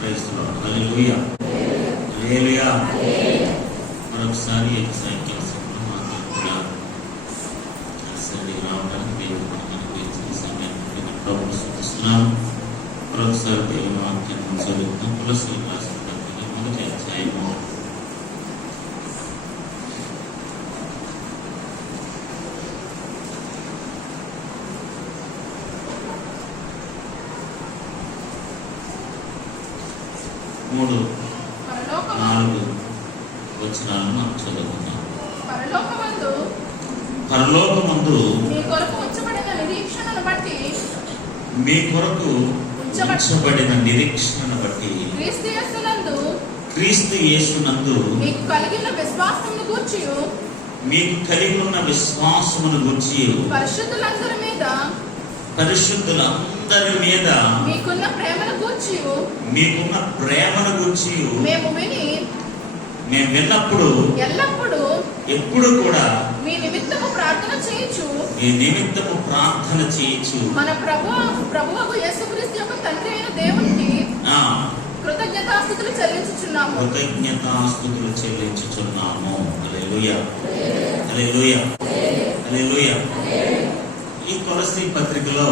Praise the lord. Hallelujah, hallelujah. మరొకసారి సాయంకాల సమయంలో మాకు కూడా కలిసి రావడానికి దేవుడు మనకు అనుగ్రహించిన సమయాన్ని ప్రభువును స్తుతిస్తున్నాము. మరొకసారి దేవుని వాక్యాన్ని చదువుతాం. కొలస్సీయులకు రాసిన పత్రిక 1వ అధ్యాయము 3-4 వచనాలను మనం చదువుకుందాం. పరలోకమందు మీ కొరకు ఉంచబడిన నిరీక్షణను బట్టి క్రీస్తు యేసునందు మీకు కలిగి ఉన్న విశ్వాసమును గూర్చి పరిశుద్ధులందరి మీద మీకున్న ప్రేమను గూర్చి మేము విన్నప్పుడు ఎప్పుడు కూడా మీ నిమిత్తము ప్రార్థన చేయించు మన ప్రభువు యేసుక్రీస్తు యొక్క తండ్రి అయిన దేవునికి కృతజ్ఞతాస్తుతులు చెల్లించుచున్నాము. హల్లెలూయా, హల్లెలూయా, హల్లెలూయా. ఈ కొలస్సీ పత్రికలో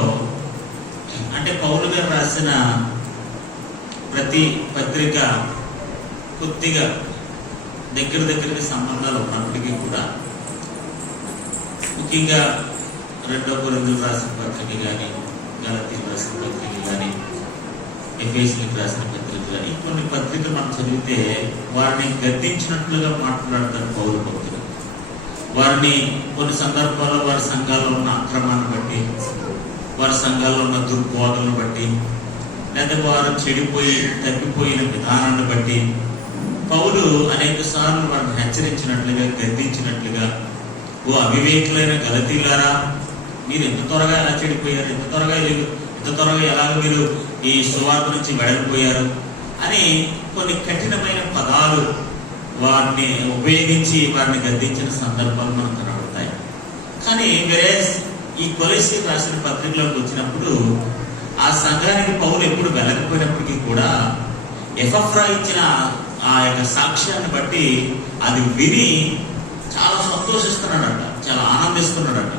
అంటే పౌలు గారు రాసిన ప్రతి పత్రిక కొద్దిగా దగ్గరికి సంబంధాలు ఉన్నప్పటికీ కూడా ముఖ్యంగా 2 కొరింథీయులకు రాసిన పత్రిక కానీ, గలతీయులకు రాసిన పత్రిక కానీ, ఎఫెసీయులకు రాసిన పత్రిక కానీ, కొన్ని పత్రికలు మనం చదివితే వారిని గద్దించినట్లుగా మాట్లాడతారు పౌలు భక్తులు. వారిని కొన్ని సందర్భాల్లో వారి సంఘాల్లో ఉన్న అక్రమాన్ని బట్టి, వారి సంఘాల్లో ఉన్న దుర్బోధనను బట్టి, లేదా వారు చెడిపోయి తప్పిపోయిన విధానాన్ని బట్టి పౌలు అనేక సార్లు వారిని హెచ్చరించినట్లుగా, గద్దించినట్లుగా, ఓ అవివేకులైన గలతీయులారా, మీరు ఎంత త్వరగా ఎలా చెడిపోయారు, ఎంత త్వరగా ఎలాగ మీరు ఈ సువార్త నుంచి వెడలిపోయారు అని కొన్ని కఠినమైన పదాలు వారిని ఉపయోగించి వారిని గద్దించిన సందర్భాలు మనకు కనబడతాయి. కానీ వేరే ఈ కొలస్సీ రాసిన పత్రికలోకి వచ్చినప్పుడు ఆ సంఘానికి పౌలు ఎప్పుడు వెళ్ళకపోయినప్పటికీ కూడా ఎపఫ్రా ఇచ్చిన ఆ యొక్క సాక్ష్యాన్ని బట్టి అది విని చాలా సంతోషిస్తున్నాడట, చాలా ఆనందిస్తున్నాడట.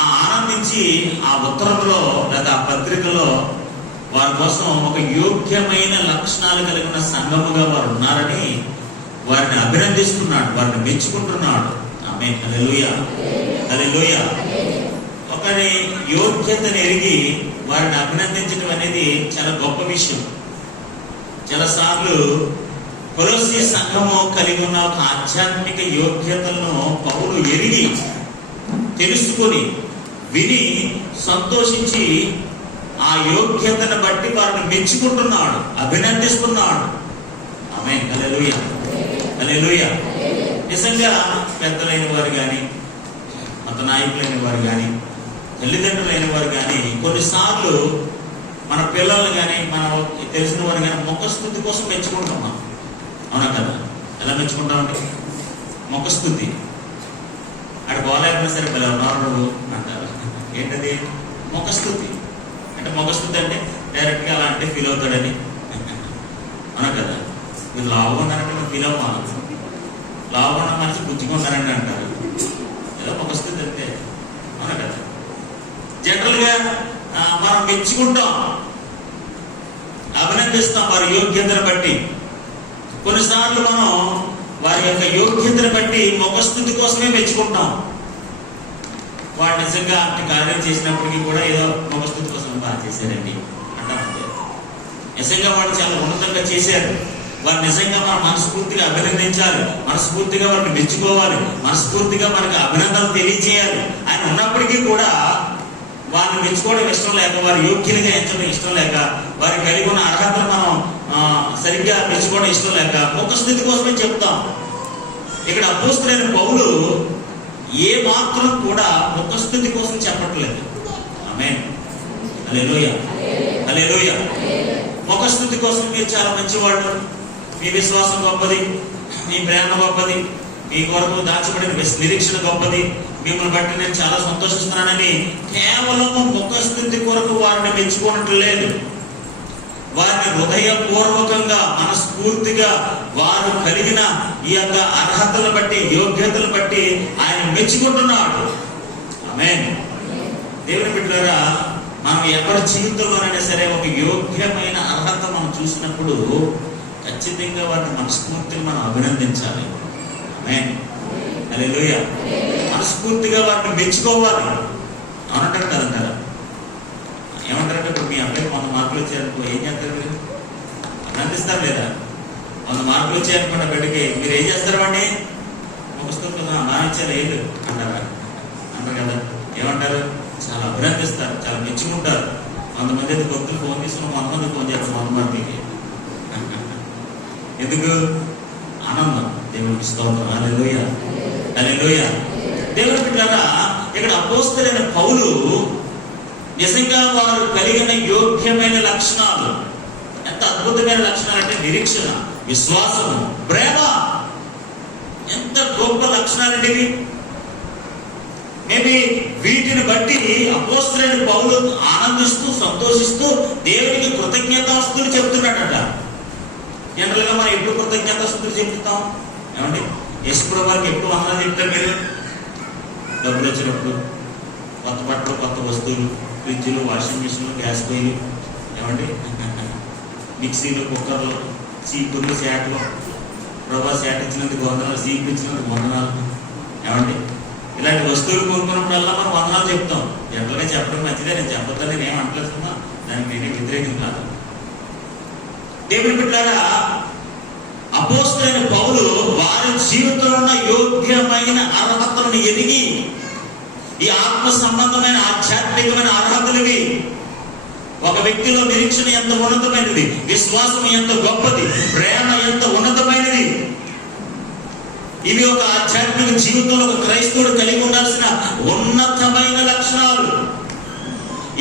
ఆ ఆనందించి ఆ ఉత్తరంలో లేదా ఆ పత్రికలో వారి కోసం ఒక యోగ్యమైన లక్షణాలు కలిగిన సంఘముగా వారు ఉన్నారని వారిని అభినందిస్తున్నాడు, వారిని మెచ్చుకుంటున్నాడు. ఆమేన్, హల్లెలూయా, హల్లెలూయా. ఒకరి యోగ్యతను ఎరిగి వారిని అభినందించడం అనేది చాలా గొప్ప విషయం. చాలాసార్లు కొలస్సీ సంఘము కలిగి ఉన్న ఒక ఆధ్యాత్మిక యోగ్యతలను పౌలు ఎరిగి తెలుసుకొని విని సంతోషించి ఆ యోగ్యతను బట్టి వారిని మెచ్చుకుంటున్నాడు, అభినందిస్తున్నాడు. ఆమేన్, హల్లెలూయా, హల్లెలూయా. నిజంగా పెద్దలైన వారు కానీ, మత నాయకులైన వారు కానీ, తల్లిదండ్రులైన వారు కానీ కొన్నిసార్లు మన పిల్లల్ని కానీ, మన తెలిసిన వారు కానీ ముఖస్థుతి కోసం మెచ్చుకుంటాం మనం. అవునా కదా? ఎలా మెచ్చుకుంటామండి? ముఖస్థుతి. అక్కడ బాగాలేకపోయినా సరే పిల్లలు ఉన్నారు అంటారు. ఏంటది? ముఖస్థుతి. అంటే ముఖస్థుతి అంటే డైరెక్ట్గా అలా అంటే ఫీల్ అవుతాడని. అవునా కదా? మీరు లావుగా ఉన్నారంటే మనం ఫీల్ అవ్వాలి. లావుగా ఉన్న మనిషి పుచ్చుకుంటారండి అంటారు. ఎలా ముఖస్థుతి అంతే. అవునా కదా? జనరల్గా మనం మెచ్చుకుంటాం, అభినందిస్తాం వారి యోగ్యతను బట్టి. కొన్నిసార్లు మనం వారి యొక్క యోగ్యతను బట్టి ముఖస్థుతి కోసమే మెచ్చుకుంటాం. వాడు నిజంగా అంటే కార్యం చేసినప్పటికీ కూడా ఏదో ముఖస్థుతి కోసం బాగా చేశారండి అంటామంటే. నిజంగా వాడు చాలా ఉన్నతంగా చేశారు, వారు నిజంగా మనం మనస్ఫూర్తిగా అభినందించాలి, మనస్ఫూర్తిగా వారిని మెచ్చుకోవాలి, మనస్ఫూర్తిగా మనకు అభినందనలు తెలియజేయాలి. ఆయన ఉన్నప్పటికీ కూడా వారిని మెచ్చుకోవడం ఇష్టం లేక, వారి యోగ్యులుగా ఎంచడం ఇష్టం లేక, వారి కలిగి ఉన్న అర్హతలు మనం సరిగ్గా మెచ్చుకోవడం ఇష్టం లేక ముఖస్థితి కోసమే చెప్తాం. ఇక్కడ అపోస్తలుడైన పౌలు ఏ మాత్రం కూడా ముఖస్థితి కోసం చెప్పట్లేదు. ఆమేన్, హల్లెలూయా, హల్లెలూయా. ముఖస్థితి కోసం మీరు చాలా మంచివాళ్ళు, మీ విశ్వాసం గొప్పది, మీ ప్రేమ గొప్పది, మీ కొరకు దాచబడిన నిరీక్షణ గొప్పది, మిమ్మల్ని బట్టి నేను చాలా సంతోషిస్తున్నానని కేవలం ముఖస్థితి కొరకు వారిని మెచ్చుకోవటం లేదు. వారిని హృదయపూర్వకంగా మనస్ఫూర్తిగా వారు కలిగిన ఈ యొక్క అర్హతలు బట్టి, యోగ్యతలు బట్టి ఆయన మెచ్చుకుంటున్నాడు. ఆమేన్. దేవుని బిడ్డలారా, మనం ఎవరి జీవితంలోనైనా సరే ఒక యోగ్యమైన అర్హత మనం చూసినప్పుడు ఖచ్చితంగా వారిని మనస్ఫూర్తిగా మనం అభినందించాలి. ఆమేన్. హల్లెలూయా. మనస్ఫూర్తిగా వారిని మెచ్చుకోవాలి. అవునంటారు కదంటారా? ఏమంటారంటే, ఇప్పుడు మీ అబ్బాయి 100 మార్కులు వచ్చారనుకో, ఏం చేస్తారు మీరు? అభినందిస్తారు లేదా? 100 మార్కులు వచ్చాయనుకున్న బిడ్డకి మీరు ఏం చేస్తారు? వాడిని ముఖస్తులు బాగా ఇచ్చారు లేదు అంటారా? అంటారు కదా. ఏమంటారు? చాలా అభినందిస్తారు, చాలా మెచ్చుకుంటారు. 100 మంది అయితే భక్తులు ఫోన్ తీసుకుని 100 మంది ఫోన్ చేస్తారు 100 మార్కులకి. ఎందుకు? ఆనందం. దేవునికి స్తోత్రం. హల్లెలూయా, హల్లెలూయా. దేవుని బిడ్డలారా, ఇక్కడ అపోస్తలుడైన పౌలు నిజంగా వారు కలిగిన యోగ్యమైన లక్షణాలు, ఎంత అద్భుతమైన లక్షణాలు అంటే నిరీక్షణ, విశ్వాసము, ప్రేమ, ఎంత గొప్ప లక్షణాలండి ఇవి. మేబీ వీటిని బట్టి అపోస్తలుడైన పౌలు ఆనందిస్తూ సంతోషిస్తూ దేవునికి కృతజ్ఞతాస్తుతులు చెప్తున్నాడట. జనరల్ గా మనం ఎప్పుడు కృతజ్ఞతాస్తుతులు చెప్తాం? ఏమండి, యేసుప్రభువు వారికి ఎప్పుడు వందనాలు చెప్తారు మీరు? డబ్బులు వచ్చినప్పుడు, కొత్త బట్టలు, కొత్త వస్తువులు, ఫ్రిడ్జ్లు, వాషింగ్ మిషన్లు, గ్యాస్ పొయ్యిలు, ఏమండి, మిక్సీలు, కుక్కర్లు, సీపుర్లు, శాట్లు, ప్రభా శాట్ ఇచ్చినందుకు వందనాలు, సీపు ఇచ్చినందుకు వందనాలు, ఏమండి, ఇలాంటి వస్తువులు కొనుక్కున్నప్పుడల్లా మనం వందనాలు చెప్తాం. జనరల్గా చెప్పడం మంచిదే, నేను చెప్పొద్దని నేనేం అంటలేస్తున్నా, దానికి నేనే వ్యతిరేకం కాదు. దేవుని బిడ్డలారా, అపోస్తలుడైన పౌలు వారి జీవితంలో ఉన్న యోగ్యమైన అర్హతలను ఎదిగి, ఈ ఆత్మ సంబంధమైన ఆధ్యాత్మికమైన అర్హతలువి. ఒక వ్యక్తిలో నిరీక్షణ ఎంత ఉన్నతమైనది, విశ్వాసం ఎంత గొప్పది, ప్రేమ ఎంత ఉన్నతమైనది. ఇవి ఒక ఆధ్యాత్మిక జీవితంలో ఒక క్రైస్తవుడు కలిగి ఉండాల్సిన ఉన్నతమైన లక్షణాలు.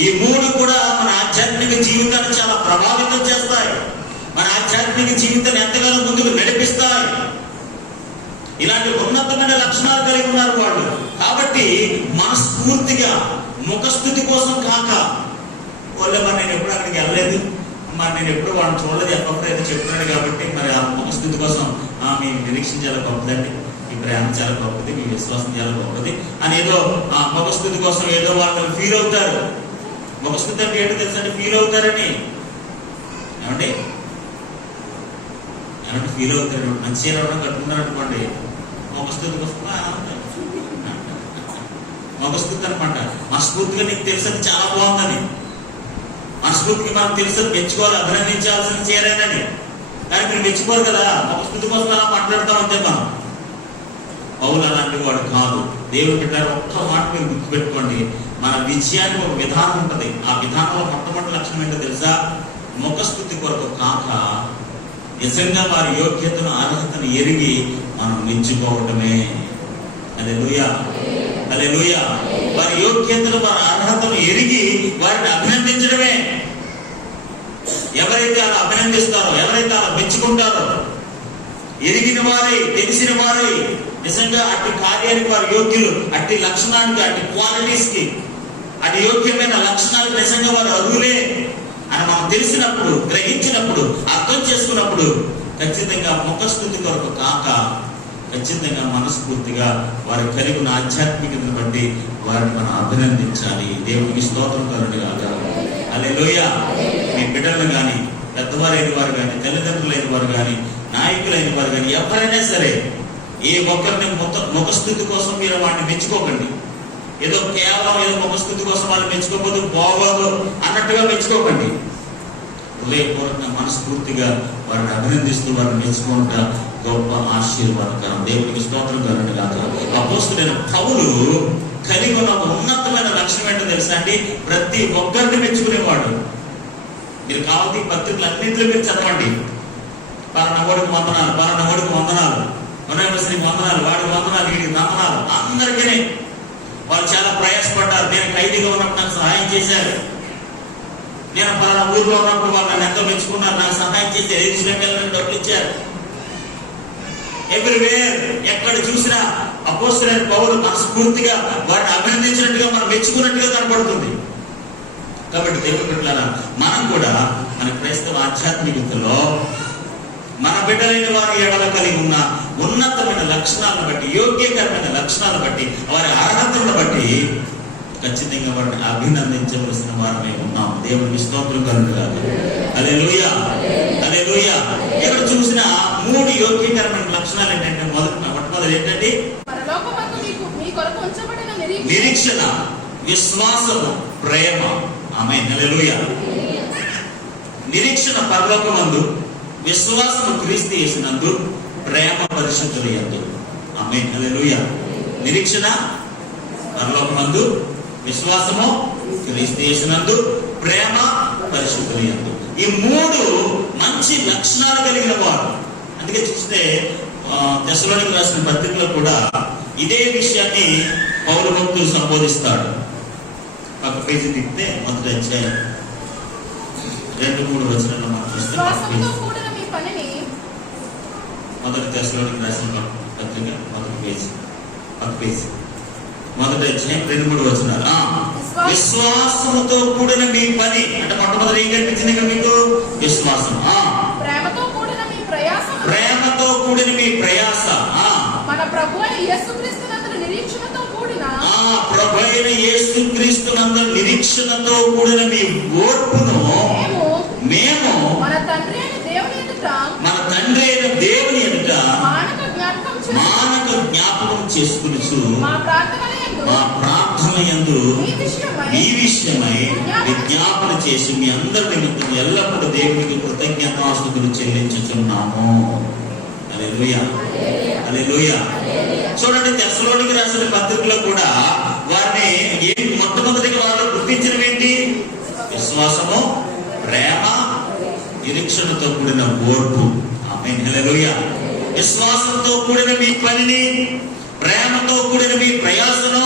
ఈ 3 కూడా మన ఆధ్యాత్మిక జీవితాన్ని చాలా ప్రభావితం చేస్తాయి. మన ఆధ్యాత్మిక జీవితాన్ని ఎంతగానో ముందుకు నడిపిస్తాయి. ఇలాంటి ఉన్నతమైన లక్షణాలు కలిగి ఉన్నారు వాళ్ళు. కాబట్టి మనస్ఫూర్తిగా, ముఖస్థుతి కోసం కాక, వాళ్ళే మరి నేను ఎప్పుడు అక్కడికి వెళ్ళలేదు, మరి నేను ఎప్పుడు వాళ్ళని చూడలేదు, ఎప్పుడైతే చెప్తున్నాడు కాబట్టి మరి ఆ ముఖస్థుతి కోసం మీ నిరీక్షణ చాలా గొప్పదండి, మీ ప్రేమ చాలా గొప్పది, మీ విశ్వాసం చాలా గొప్పది అని ఏదో ఆ ముఖస్థుతి కోసం ఏదో వాళ్ళు ఫీల్ అవుతారు. ముఖస్థుతి అంటే ఏంటో తెలుసా? ఫీల్ అవుతారని. ఏమంటే ఫీల్ అవుతారు. మంచి ఎవరైనా కట్టుకున్నారు అనుకోండి, ముఖస్థుతి కోసం ముఖస్థుతి అనమాట. మనస్ఫూర్తిగా నీకు తెలుసని చాలా బాగుందని, మనస్ఫూర్తిగా మనం తెలుసని మెచ్చుకోవాలి, అభినందించాల్సిన చేరేనని. కానీ మీరు మెచ్చుకోరు కదా, ముఖస్థుతి కోసం అలా మాట్లాడతాం అంతే. మనం పౌలు అలాంటి వాడు కాదు. దేవుని బిడ్డలారా, ఒక్క మాట మీరు గుర్తుపెట్టుకోండి, మన విజయానికి ఒక విధానం ఉంటుంది. ఆ విధానంలో మొట్టమొదటి లక్షణం ఏంటో తెలుసా? ముఖస్థుతి కొరకు కాక నిజంగా వారి యోగ్యతను, అర్హతను ఎరిగి మనం మెచ్చుకోవటమే. హల్లెలూయా, హల్లెలూయా. వారి యోగ్యతను, వారి అర్హతను ఎరిగి వారిని అభినందించడమే. ఎవరైతే అలా అభినందిస్తారో, ఎవరైతే అలా మెచ్చుకుంటారో, ఎరిగిన వారై, తెలిసిన వారై, నిజంగా అట్టి కార్యానికి వారు యోగ్యులు, అట్టి లక్షణానికి, అట్టి క్వాలిటీస్ కి, అటు యోగ్యమైన లక్షణాలకు నిజంగా వారు అర్హులే అని మనం తెలిసినప్పుడు, గ్రహించినప్పుడు, అర్థం చేసుకున్నప్పుడు ఖచ్చితంగా ముఖస్థుతి కొరకు కాక ఖచ్చితంగా మనస్ఫూర్తిగా వారి కలిగిన ఆధ్యాత్మికతను బట్టి వారిని మనం అభినందించాలి. దేవునికి స్తోత్రం కలుగుగాక. హల్లెలూయా. మీ బిడ్డలను కానీ, పెద్దవారైన వారు కానీ, తల్లిదండ్రులైన వారు కానీ, నాయకులైన వారు కానీ, ఎవరైనా సరే ఏ ఒక్కరిని ముఖస్థుతి కోసం మీరు వాడిని మెచ్చుకోకండి. ఏదో కేవలం ఏదో ముఖస్థుతి కోసం వాళ్ళు మెచ్చుకోకపోతే బాగోదు అన్నట్టుగా మెచ్చుకోకండి. హృదయపూర్వకంగా, మనస్ఫూర్తిగా వారిని అభినందిస్తూ వారిని మెచ్చుకుంటా గొప్ప ఆశీర్వాదకరం. దేవునికి స్తోత్రం కలుగుగాక. అపోస్తలుడైన పౌలు కలిగి ఉన్న ఉన్నతమైన లక్షణం ఏంటో తెలుసా అండి? ప్రతి ఒక్కరిని మెచ్చుకునేవాడు. మీరు కావాలి పత్రికలు అన్నింటిలో మీరు చదవండి. పలానా వాడికి వందనాలు, పలానా వాడికి వందనాలు, మనకి వందనాలు, వాడికి వందనాలు, వీడికి వందనాలు, అందరికీ. వాళ్ళు చాలా ప్రయాసపడ్డారు. నేను ఖైదీగా ఉన్నప్పుడు నాకు సహాయం చేశారు, నేను పలానా ఊర్లో ఉన్నప్పుడు వాళ్ళు నన్ను ఎంతో మెచ్చుకున్నారు, నాకు సహాయం చేసి ఎదురుశ్రమం వెళ్ళడానికి డబ్బులు ఇచ్చారు. ఎవ్రీవేర్, ఎక్కడ చూసినా అపోస్తలుడైన పౌలు మనస్ఫూర్తిగా వారిని అభినందించినట్టుగా, మనం మెచ్చుకున్నట్టుగా కనపడుతుంది. కాబట్టి దేవుని బిడ్డలారా, మనం కూడా మన క్రైస్తవ ఆధ్యాత్మికతలో మన బిడ్డలైన వారి ఎడల కలిగి ఉన్న ఉన్నతమైన లక్షణాలను బట్టి, యోగ్యకరమైన లక్షణాలను బట్టి, వారి అర్హతలను బట్టి ఖచ్చితంగా వారిని అభినందించవలసిన వారమే ఉన్నాం. దేవునికి స్తోత్రం కలుగుగాక. హల్లెలూయా, హల్లెలూయా. ఇక్కడ చూసిన 3 యోగ్యకరమైన లక్షణాలు ఏంటంటే, మొట్టమొదటి ఏంటంటే నిరీక్షణ, విశ్వాసము, ప్రేమ. ఆమేన్, హల్లెలూయా. నిరీక్షణ పరలోకమందు, విశ్వాసము క్రీస్తు యేసునందు, ప్రేమ పరిశుద్ధుల యందు. ఆమేన్, హల్లెలూయా. నిరీక్షణ పరలోకమందు, విశ్వాసము క్రీస్తు యేసునందు, ప్రేమ పరిశుద్ధుల యందు. ఈ 3 మంచి లక్షణాలు కలిగిన వారు. అందుకే చూస్తే తెస్సలోనికీయులకు రాసిన పత్రికలో కూడా ఇదే విషయాన్ని పౌలు భక్తుడు సంబోధిస్తాడు. పక్క పేజీ తిప్పితే మొదటి అధ్యాయం 2-3 వచనాల్లో మనం చూస్తే, మొదటి తెస్సలోనికీయులకు రాసిన పత్రిక మొదటి పేజీ, పక్క పేజీ మొదటి అధ్యాయం 2-3 వచనాలు. విశ్వాసముతో కూడిన మీ పని అంటే మొట్టమొదటి ఏం కనిపించింది ఇక్కడ మీకు? విశ్వాసం. ప్రేమతో కూడిన మీ ప్రయాస, మన ప్రభువైన యేసుక్రీస్తునందు నిరీక్షణతో కూడిన, ప్రభువైన యేసుక్రీస్తునందు నిరీక్షణతో కూడిన మీ ఓర్పును మేము మన తండ్రి అయిన దేవుని ఎదుట మానక జ్ఞాపకం చేసుకొనుచు మా ప్రార్థన యందు ఈ విషయమై విజ్ఞాపన చేసి మీ అందరి నిమిత్తం ఎల్లప్పుడూ దేవునికి కృతజ్ఞతాస్తుతులు చెల్లించుచున్నాము. హల్లెలూయా, హల్లెలూయా. చూడండి, తెస్సలోనికీయులకు రాసిన పత్రికలో కూడా వారిని మొట్టమొదటిగా వారు గుర్తించినవి ఏంటి? విశ్వాసము, ప్రేమ, నిరీక్షణతో కూడిన ఓర్పు. ఆమేన్, హల్లెలూయా. విశ్వాసంతో కూడిన మీ పనిని, ప్రేమతో కూడిన మీ ప్రయాసను.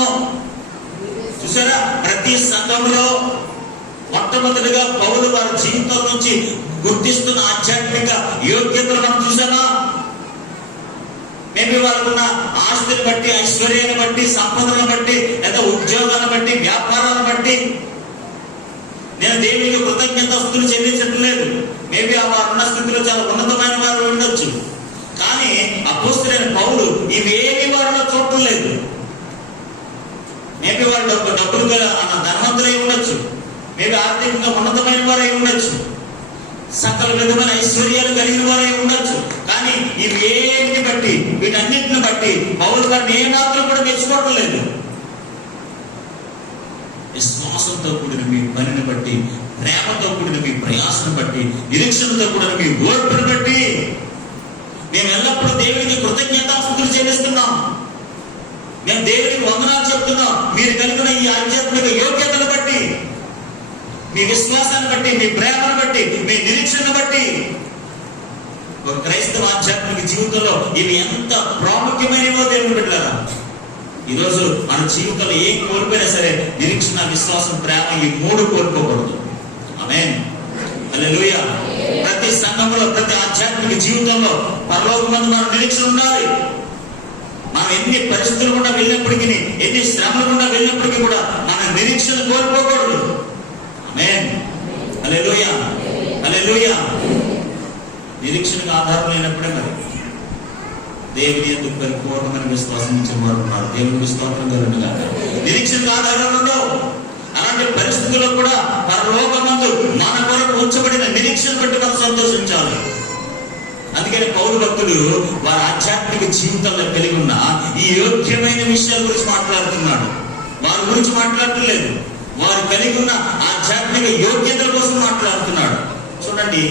చూసారా, ప్రతి సంఘంలో మొట్టమొదటిగా పౌలు వారి జీవితం నుంచి గుర్తిస్తున్న ఆధ్యాత్మిక యోగ్యతలు మనం చూసామా? మేబీ వాళ్ళకున్న ఆస్తిని బట్టి, ఐశ్వర్యాన్ని బట్టి, సంపదలను బట్టి, లేదా ఉద్యోగాలను బట్టి, వ్యాపారాలను బట్టి నేను దేవునికి కృతజ్ఞతాస్తుతులు చెల్లించట్లేదు. మేబీ వారు ఉన్న స్థితిలో చాలా ఉన్నతమైన వారు ఉండొచ్చు. కానీ అపోస్తలుడైన పౌలు ఇవేమి వారిలో చూడటం లేదు. మేబీ వారు డబ్బులు ధనవంతులై ఉండొచ్చు, మేబీ ఆర్థికంగా ఉన్నతమైన వారై ఉండొచ్చు, సకల విధమైన ఐశ్వర్యాలు కలిగిన వారై ఉండొచ్చు. కానీ ఇవేంటిని బట్టి, వీటన్నిటిని బట్టి పౌలు వారిని ఏ మాత్రం కూడా మెచ్చుకోవటం లేదు. విశ్వాసంతో కూడిన మీ పనిని బట్టి, ప్రేమతో కూడిన మీ ప్రయాసను బట్టి, నిరీక్షణతో కూడిన మీ ఓర్పును బట్టి మేము ఎల్లప్పుడూ దేవునికి కృతజ్ఞతాస్తుతులు చెల్లిస్తున్నాం. మేము దేవునికి వందనాలు చెప్తున్నాం. మీరు కలిగిన ఈ ఆధ్యాత్మిక యోగ్యతను బట్టి, మీ విశ్వాసాన్ని బట్టి, మీ ప్రేమను బట్టి, మీ నిరీక్షణను బట్టి. ఒక క్రైస్తవ ఆధ్యాత్మిక జీవితంలో ఇవి ఎంత ప్రాముఖ్యమైనవో దేవుని బిడ్డలారా. ఈరోజు మన జీవితంలో ఏం కోల్పోయినా సరే నిరీక్షణ, విశ్వాసం, ప్రేమ ఈ 3 కోల్పోకూడదు. ఆమేన్, హల్లెలూయా. ప్రతి సంఘంలో, ప్రతి ఆధ్యాత్మిక జీవితంలో పరలోకమందు మన నిరీక్షణ ఉండాలి. మనం ఎన్ని పరిస్థితులు గుండా వెళ్ళినప్పటికీ, ఎన్ని శ్రమలు గుండా వెళ్ళినప్పటికీ కూడా మన నిరీక్షణ కోల్పోకూడదు. ఆమేన్, హల్లెలూయా, హల్లెలూయా. నిరీక్షణకు ఆధారం లేనప్పుడే మరి దేవుని యందు పరిపూర్ణమైన విశ్వాసం ఇచ్చిన వారు ఉన్నారు. దేవునికి స్తోత్రం కలుగునుగాక. నిరీక్షణకు ఆధారాలు ఉండవు. అలాంటి పరిస్థితుల్లో కూడా పరలోకమందు మన కొరకు ఉంచబడిన నిరీక్షణ బట్టి మనం సంతోషించాలి. అందుకని పౌలు భక్తుడు వారి ఆధ్యాత్మిక జీవితంలో కలిగి ఉన్న ఈ యోగ్యమైన విషయాల గురించి మాట్లాడుతున్నాడు. వారి గురించి మాట్లాడలేదు, వారు కలిగి ఉన్న ఆధ్యాత్మిక యోగ్యతల కోసం మాట్లాడుతున్నాడు. చూడండి,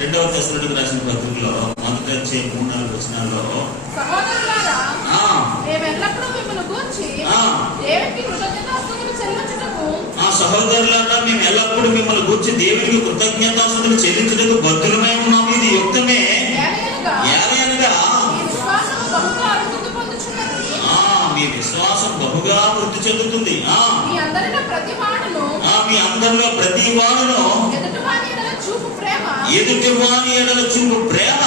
2వ తెస్సలోనికీయులకు రాసిన పత్రికలో మొదటి అధ్యాయం 3-4 వచనాల్లో, సహోదరులారా, మేమెల్లప్పుడూ మిమ్మల్ని గూర్చి దేవునికి కృతజ్ఞతాస్తుతులు చెల్లించుటకు, సహోదరులారా, మేము ఎల్లప్పుడూ మిమ్మల్ని గూర్చి దేవునికి కృతజ్ఞతాస్తుతులు చెల్లించుటకు బద్ధులమై ఉన్నాము. ఇది యుక్తమే. ఏలయనగా మీ విశ్వాసం బహుగా వృద్ధి చెందుతుంది. మీ అందరిలో ప్రతి వాడును ఎదుటివాని ఎడల చూపు ప్రేమ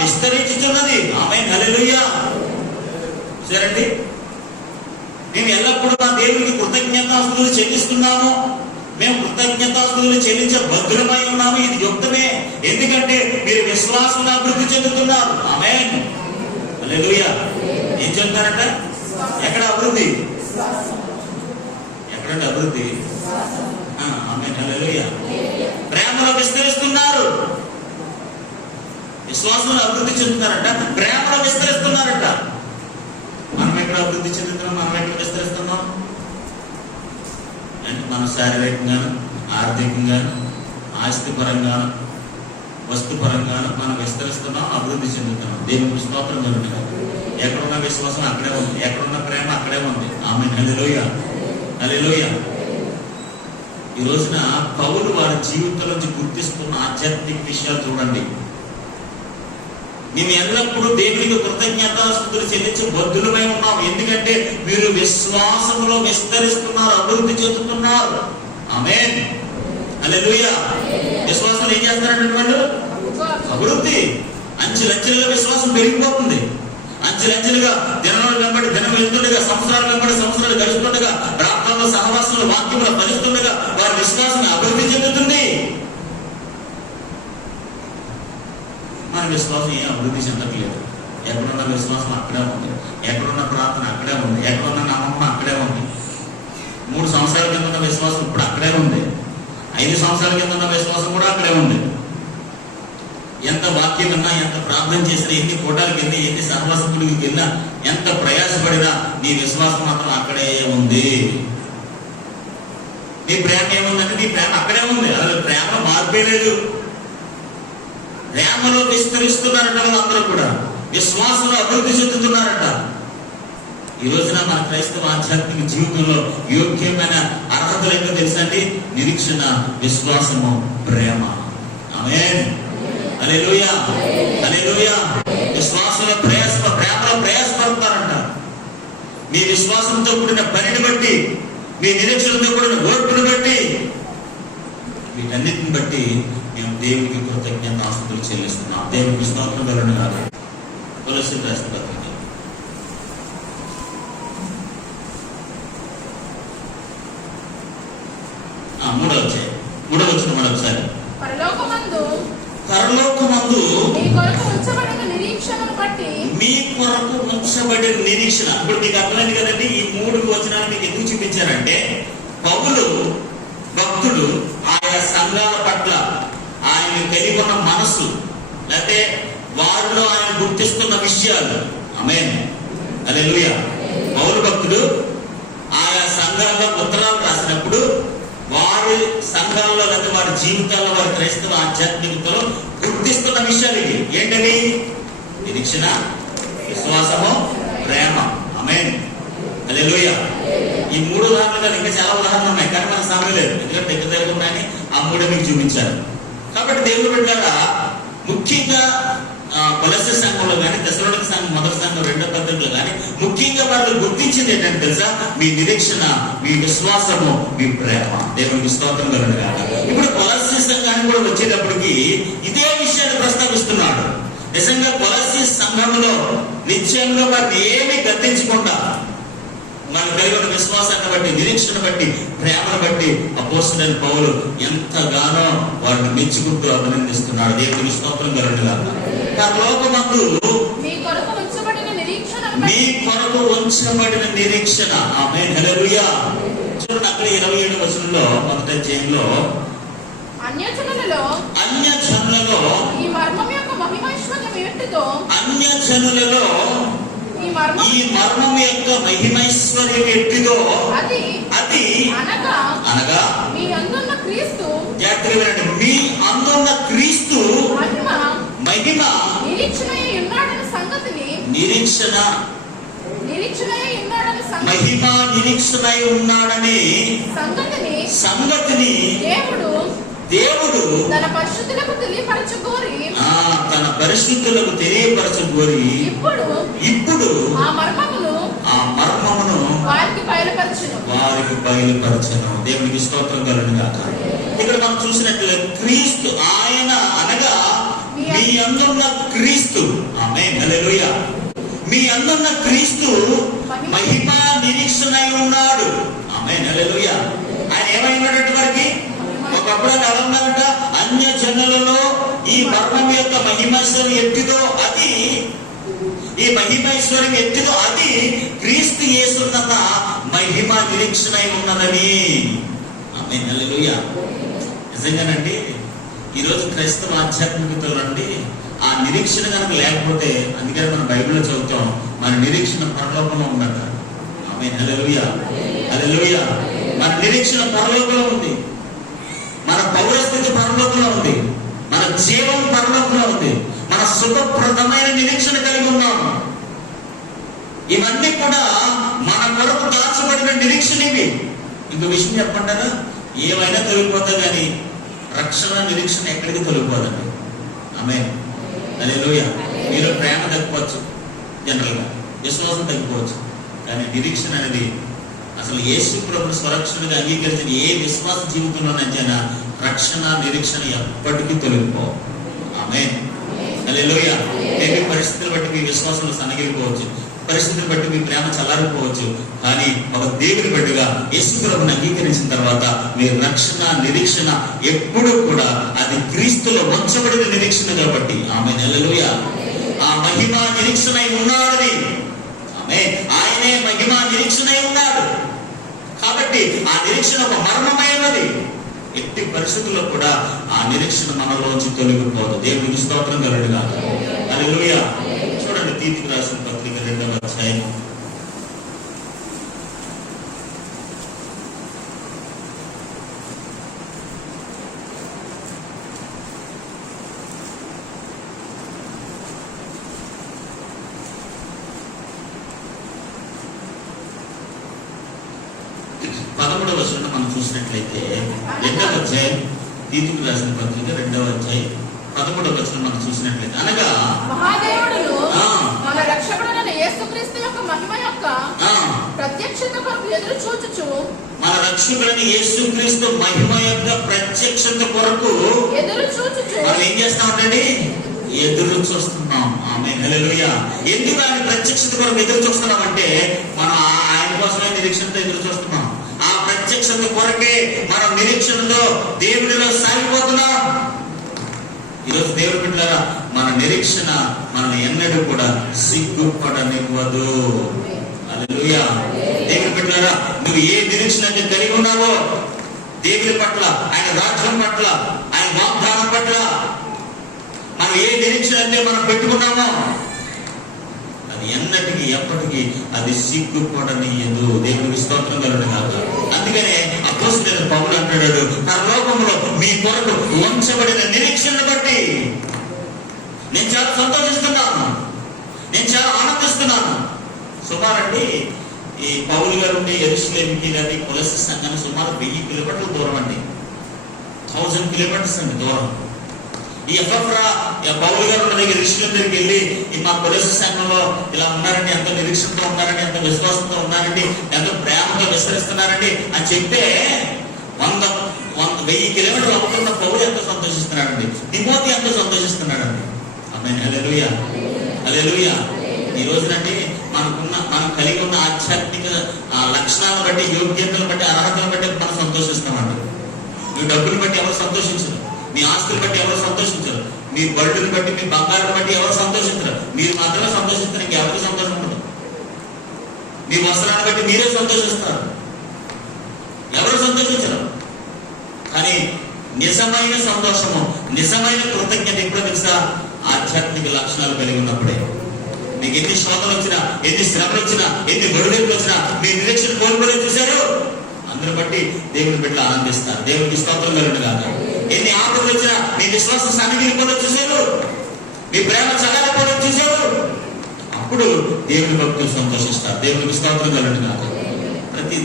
విస్తరించుచున్నది. ఆమేన్, హల్లెలూయా. సరేండి, మేము ఎల్లప్పుడూ మా దేవునికి కృతజ్ఞతాస్తుతులు చెల్లిస్తున్నాము. మేము కృతజ్ఞతాస్తుతులు చెల్లించే భద్రమై ఉన్నాము. ఇది యుక్తమే, ఎందుకంటే మీరు విశ్వాసంలో అభివృద్ధి చెందుతున్నారు. ఆమేన్, హల్లెలూయా. ఏం చెప్తారంట? ఎక్కడ అభివృద్ధి? ఎక్కడంటే అభివృద్ధి? ఆమేన్, హల్లెలూయా. ప్రేమలో విస్తరిస్తున్నారు. విశ్వాసంలో అభివృద్ధి చెందుతున్నారంట, ప్రేమలో విస్తరిస్తున్నారంట. మనం ఎక్కడ అభివృద్ధి చెందుతున్నాం? మనం ఎక్కడ విస్తరిస్తున్నాం? అంటే మనం శారీరకంగాను, ఆర్థికంగాను, ఆస్తిపరంగాను, వస్తుపరంగాను మనం విస్తరిస్తున్నాం, అభివృద్ధి చెందుతున్నాం. దేవునికి స్తోత్రం కలుగుతుంది. ఎక్కడున్న విశ్వాసం అక్కడే ఉంది, ఎక్కడున్న ప్రేమ అక్కడే ఉంది. ఆమేన్, హల్లెలూయా, హల్లెలూయా. ఈ రోజున పౌలు వారి జీవితం నుంచి గుర్తిస్తున్న ఆధ్యాత్మిక విషయాలు చూడండి. మేము ఎల్లప్పుడూ దేవునికి కృతజ్ఞతాస్తుతులు చెల్లించి బద్ధులమై ఉన్నాం, ఎందుకంటే మీరు విశ్వాసములో విస్తరిస్తున్నారు, అభివృద్ధి చెందుతున్నారు. ఆమేన్, హల్లెలూయా. విశ్వాసం ఏం చేస్తారంటే వాళ్ళు అభివృద్ధి. అంచెలంచెలుగా విశ్వాసం పెరిగిపోతుంది. అంచెలంచెలుగా దినాలు వెంబడి దినం వెళ్తుండగా, సంవత్సరాలు వెంబడి సంవత్సరాలు గడుస్తుండగా, ప్రార్థనలో సహవాసంలో వాక్యంలో ఫలిస్తుండగా వారి విశ్వాసం అభివృద్ధి చెందుతుంది. మన విశ్వాసం ఏం అభివృద్ధి చెందట్లేదు. ఎక్కడున్న విశ్వాసం అక్కడే ఉంది, ఎక్కడున్న ప్రార్థన అక్కడే ఉంది, ఎక్కడున్న నమ్మకం అక్కడే ఉంది. 3 సంవత్సరాల కింద ఉన్న విశ్వాసం ఇప్పుడు అక్కడే ఉంది. 5 సంవత్సరాల కింద ఉన్న విశ్వాసం కూడా అక్కడే ఉంది. ఎంత వాక్యం విన్నా, ఎంత ప్రార్థన చేసినా, ఎన్ని కోటాలకు వెళ్ళి, ఎన్ని సహవాసకుడికి వెళ్ళినా, ఎంత ప్రయాసపడినా నీ విశ్వాసం మాత్రం అక్కడే ఉంది. నీ ప్రేమ ఏముందంటే నీ ప్రేమ అక్కడే ఉంది. అసలు ప్రేమ మార్పేలేదు. ప్రేమలో విస్తరిస్తున్నారట వాళ్ళందరూ కూడా, విశ్వాసంలో అభివృద్ధి చెందుతున్నారట. ఈ రోజున మన క్రైస్తవ ఆధ్యాత్మిక జీవితంలో యోగ్యమైన అర్హతలు ఏంటో తెలుసా అండి? నిరీక్షణ, విశ్వాసము, ప్రేమ. ఆమేన్, హల్లెలూయా, హల్లెలూయా. విశ్వాసంలో ప్రేమలో ప్రయాసపడతారంట. మీ విశ్వాసంతో కూడిన పనిని బట్టి, మీ నిరీక్షణతో కూడిన ఓర్పును బట్టి, వీటన్నిటిని బట్టి మేము దేవునికి కృతజ్ఞతాస్తుతులు చెల్లిస్తున్నాం. దేవునికి స్తోత్రం కలుగును గాక. కొలస్సీయులకు రాసిన పత్రిక 3వ వచనం మరొకసారి. పరలోకమందు మీ కొరకు ఉంచబడిన నిరీక్షణ. ఇప్పుడు మీకు అర్థమైంది కదండి. ఈ 3 వచనాలు మీకు ఎందుకు చూపించారంటే, పౌలు భక్తుడు ఆయా సంఘాల పట్ల ఆయన కలిగి ఉన్న మనసు, లేకపోతే వారిలో ఆయన గుర్తిస్తున్న విషయాలు. ఆమేన్, హల్లెలూయా. పౌలు భక్తుడు ఆయా సంఘాల్లో ఉత్తరాలు రాసినప్పుడు వారి సంఘాల్లో లేదా వారి జీవితాల్లో, వారి క్రైస్తవ ఆధ్యాత్మికతలో గుర్తిస్తున్న విషయాలు ఇవి. ఏంటవి? నిరీక్షణ, విశ్వాసము, ప్రేమ. ఆమేన్, హల్లెలూయా. ఈ 3 ఉదాహరణలు ఇంకా చాలా ఉదాహరణలు ఉన్నాయి, కానీ మనకు సమయం లేదు, ఎందుకంటే దగ్గర దగ్గర ఉన్నాయని ఆ 3 మీకు చూపించారు. కాబట్టి దేవుడు బిడ్డలారా, ముఖ్యంగా కొలస్సీ సంఘంలో కానీ, తెస్సలోనిక సంఘం మొదటి సంఘం 2వ పత్రికలో కానీ ముఖ్యంగా వాళ్ళు గుర్తించింది ఏంటంటే తెలుసా? మీ నిరీక్షణ, మీ విశ్వాసము, మీ ప్రేమ. దేవునికి స్తోత్రం కలుగును గాక. ఇప్పుడు కొలస్సీ సంఘానికి కూడా వచ్చేటప్పటికి ఇదే విషయాన్ని ప్రస్తావిస్తున్నాడు. నిజంగా కొలస్సీ సంఘంలో నిశ్చయంగా వారిని ఏమీ గద్దించకుండా, మన కలిగి ఉన్న విశ్వాసాన్ని బట్టి, నిరీక్షణ బట్టి, ప్రేమను బట్టి అపోస్తలుడైన పౌలు ఎంతగానో వారిని మెచ్చుకుంటూ అభినందిస్తున్నాడు. దేవునికి స్తోత్రం కలుగును గాక. పరలోకమందు మీ కొరకు ఉంచబడిన నిరీక్షణ. ఆమేన్, హల్లెలూయా. చూడండి, అక్కడ 27వ వచనంలో మొదటి అధ్యాయంలో అన్యజనులలో ఈ మర్మం యొక్క మహిమైశ్వర్యం ఏంటిదో, అన్యజనులలో ఈ మర్మం యొక్క మహిమైశ్వర్యం ఎట్టిదో అది అనగా మీ అందున్న క్రీస్తు, జాగ్రత్తగా వినండి, మీ అందున్న క్రీస్తు మహిమ నిరీక్షణయై ఉన్నాడని సంగతిని, మహిమ నిరీక్షణై ఉన్నాడని సంగతిని దేవుడు తన పరిశుద్ధులకు తెలియపరచుకోరి ఇప్పుడు ఆ మర్మమును వారికి బయలుపరచును. దేవునికి స్తోత్రం కలుగును గాక. ఇక్కడ మనం చూసినట్లయితే క్రీస్తు, ఆయన అనగా మీ అందున్న క్రీస్తు. ఆమేన్, హల్లెలూయా. మీ అందున్న క్రీస్తు మహిమ నిరీక్షణై ఉన్నాడు. ఆమేన్, హల్లెలూయా. ఆయన ఏమైనటువంటి వారికి ఒకప్పుడు అది ఎలా ఉండాలంట, అన్య జనులలో ఈ మరణం యొక్క మహిమైశ్వర్యం ఎట్టిదో అది, ఈ మహిమైశ్వర్యం ఎట్టిదో అది క్రీస్తు యేసునంత మహిమ నిరీక్షణ ఉన్నదని. ఆమేన్, హల్లెలూయా. నిజంగానండి ఈరోజు క్రైస్తవ ఆధ్యాత్మికతలో అండి ఆ నిరీక్షణ కనుక లేకపోతే, అందుకని మనం బైబిల్లో చదువుతాం మన నిరీక్షణ పరలోకంలో ఉందట. ఆమేన్, హల్లెలూయా, హల్లెలూయా. మన నిరీక్షణ పరలోకంలో ఉంది, మన పౌరస్థితి పరలోకంలో ఉంది, మన జీవం పరలోకంలో ఉంది, మన సుఖప్రదమైన నిరీక్షణ కలిగి ఉన్నాం. ఇవన్నీ కూడా మన కొరకు దాచబడిన నిరీక్షణ. ఇవి ఇంకో విషయం చెప్పంటారా, ఏమైనా తొలగిపోతా కానీ రక్షణ నిరీక్షణ ఎక్కడికి తొలగిపోదండి. ఆమేన్, హల్లెలూయా. మీలో ప్రేమ తగ్గిపోవచ్చు, జనరల్గా విశ్వాసం తగ్గిపోవచ్చు, కానీ నిరీక్షణ అనేది అసలు యేసు ప్రభువును స్వరక్షణగా అంగీకరించిన ఏ విశ్వాస జీవితంలోనైనా రక్షణ నిరీక్షణ ఎప్పటికీ తొలగిపోవు. ఆమేన్, హల్లెలూయా. మీ పరిస్థితులు బట్టి మీ విశ్వాసంలో సన్నగిలిపోవచ్చు, పరిస్థితిని బట్టి మీ ప్రేమ చల్లారిపోవచ్చు, కానీ ఒక దేవుని బట్టిగా యేసు ప్రభువును అంగీకరించిన తర్వాత మీ రక్షణ నిరీక్షణ ఎప్పుడూ కూడా అది క్రీస్తులో ఉంచబడిన నిరీక్షణ కాబట్టి. ఆమేన్, హల్లెలూయా. ఆ మహిమ నిరీక్షణ ఉన్నాడని, ఆమేన్, ఆయనే మహిమ నిరీక్షణ ఉన్నాడు కాబట్టి ఆ నిరీక్షణ ఒక మర్మమైనది. ఎట్టి పరిస్థితుల్లో కూడా ఆ నిరీక్షణ మనలోంచి తొలగిపోదు. దేవునికి స్తోత్రం కలుగుగాక. హల్లెలూయా. చూడండి తీతుకు రాసిన పత్రిక 2వ అధ్యాయం 11వ వచనం మనం చూసినట్లయితే 2వ అధ్యాయం తీతుకు రాసిన పత్రిక 2వ అధ్యాయం 11వ వచనం మనం చూసినట్లయితే, అనగా మహాదేవుడును మన రక్షకుడైన యేసుక్రీస్తు యొక్క మహిమ యొక్క ప్రత్యక్షత కొరకు ఎదురు చూచుచు, మన రక్షకుడైన యేసుక్రీస్తు మహిమ యొక్క ప్రత్యక్షత కొరకు ఎదురు చూచుచు మనం ఏం చేస్తామంటండి, ఎదురు చూస్తున్నాం. ఆమేన్, హల్లెలూయా. ఎందుకు ఆయన ప్రత్యక్షత కొరకు ఎదురు చూస్తున్నాం అంటే మనం ఆయన కోసమే నిరీక్షణతో ఎదురు చూస్తున్నాం. ఆ ప్రత్యక్షత కొరకే మనం నిరీక్షణతో దేవుడిలో సాగిపోతున్నాం. ఈరోజు దేవుడి బిడ్డలారా, మన నిరీక్షణ మనల్ని ఎన్నడూ కూడా సిగ్గుపడనివ్వదు. హల్లెలూయా. దేవుడి బిడ్డలారా, నువ్వు ఏ నిరీక్షణ అయితే కలిగి ఉన్నావో దేవుడి పట్ల, ఆయన రాజ్యం పట్ల, ఆయన వాగ్దానం పట్ల మనం ఏ నిరీక్షణ అయితే మనం పెట్టుకున్నామో అది ఎన్నటికీ ఎప్పటికీ అది సిగ్గుపడనియదు. దేవుడికి స్తోత్రం కలుగుగాక. అందుకనే అపోస్తలుడైన పౌలు అంటాడు, పరలోకములో మీ కొరకు ఉంచబడిన నిరీక్షణ బట్టి నేను చాలా సంతోషిస్తున్నాను, నేను చాలా ఆనందిస్తున్నాను. సుమారండి ఈ పౌలు గారు ఉండే యెరూషలేముకి కానీ కొలొస్సే సంఘానికి సుమారు 1000 కిలోమీటర్ల దూరం అండి. 1000 కిలోమీటర్స్ అండి దూరం. ఈ ఎఫ్రా పౌలు గారు ఉన్న దగ్గర ఋషుల దగ్గరికి వెళ్ళి మా కొలొస్సే సంఘంలో ఇలా ఉన్నారండి, ఎంతో నిరీక్షణతో ఉన్నారండి, ఎంతో విశ్వాసంతో ఉన్నారండి, ఎంతో ప్రేమతో విస్తరిస్తున్నారండి అని చెప్తే 1000 కిలోమీటర్లు అవుతున్న పౌలు ఎంతో సంతోషిస్తున్నాడండి, తిమోతి ఎంతో సంతోషిస్తున్నాడండి. ఆమేన్, హల్లెలూయా, హల్లెలూయా. ఈ రోజునండి మనం కలిగి ఉన్న ఆధ్యాత్మిక లక్షణాలను బట్టి, యోగ్యతలను బట్టి, అర్హతలను బట్టి మనం సంతోషిస్తామండి. మీ డబ్బులు బట్టి ఎవరు సంతోషించరు, మీ ఆస్తులు బట్టి ఎవరు సంతోషించరు, మీ బడులను బట్టి, మీ బంగారం బట్టి ఎవరు సంతోషించరు. మీరు మాత్రమే సంతోషిస్తారు, ఇంకెవరికి సంతోషం ఉండదు. మీ వస్త్రాన్ని బట్టి మీరే సంతోషిస్తారు, ఎవరు సంతోషించరు. కానీ నిజమైన సంతోషము, నిజమైన కృతజ్ఞత ఎప్పుడో తెలుసా, ఆధ్యాత్మిక లక్షణాలు కలిగి ఉన్నప్పుడే. మీకు ఎన్ని శోధనలు వచ్చినా, ఎన్ని శ్రమలు వచ్చినా, ఎన్ని గొడవలు వచ్చినా మీ నిరీక్షణ కోల్పోలే చూశారు, అందరూ బట్టి దేవుని బిడ్డలు ఆనందిస్తారు. దేవునికి స్తోత్రం కలుగుగాక. ఎన్ని ఆపదలు వచ్చినా మీ విశ్వాసం సన్నిధిపోవడం చూశారు, మీ ప్రేమ చల్లారిపోవడం చూశారు, అప్పుడు దేవుని భక్తులు సంతోషిస్తారు. దేవునికి స్తోత్రం కలుగుగాక. ప్రతి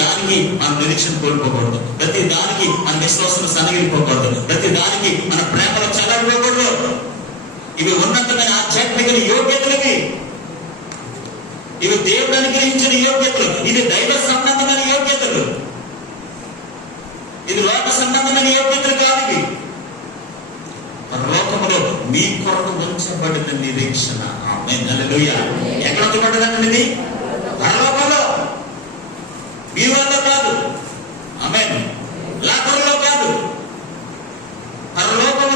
దానికి మన నిరీక్షణ కోల్పోకూడదు, ప్రతి దానికి మన విశ్వాసం సన్నగిలిపోకూడదు, ప్రతి దానికి మన ప్రేమలో చల్లారిపోకూడదు. ఇవి ఉన్నతమైన ఆధ్యాత్మిక యోగ్యతలకి, ఇవి దేవుడు అనుగ్రహించిన యోగ్యతలు, ఇది దైవ సంబంధమైన యోగ్యతలు, ఇది లోక సంబంధమైన యోగ్యతలు కాదు. ఇవి పరలోకములో మీ కొరకు ఉంచబడిన నిరీక్షణ. ఆమేన్, హల్లెలూయా. ఎక్కడ ఉంచబడ్డదండి ఇది? పరలోకంలో, మీ వల్ల కాదు.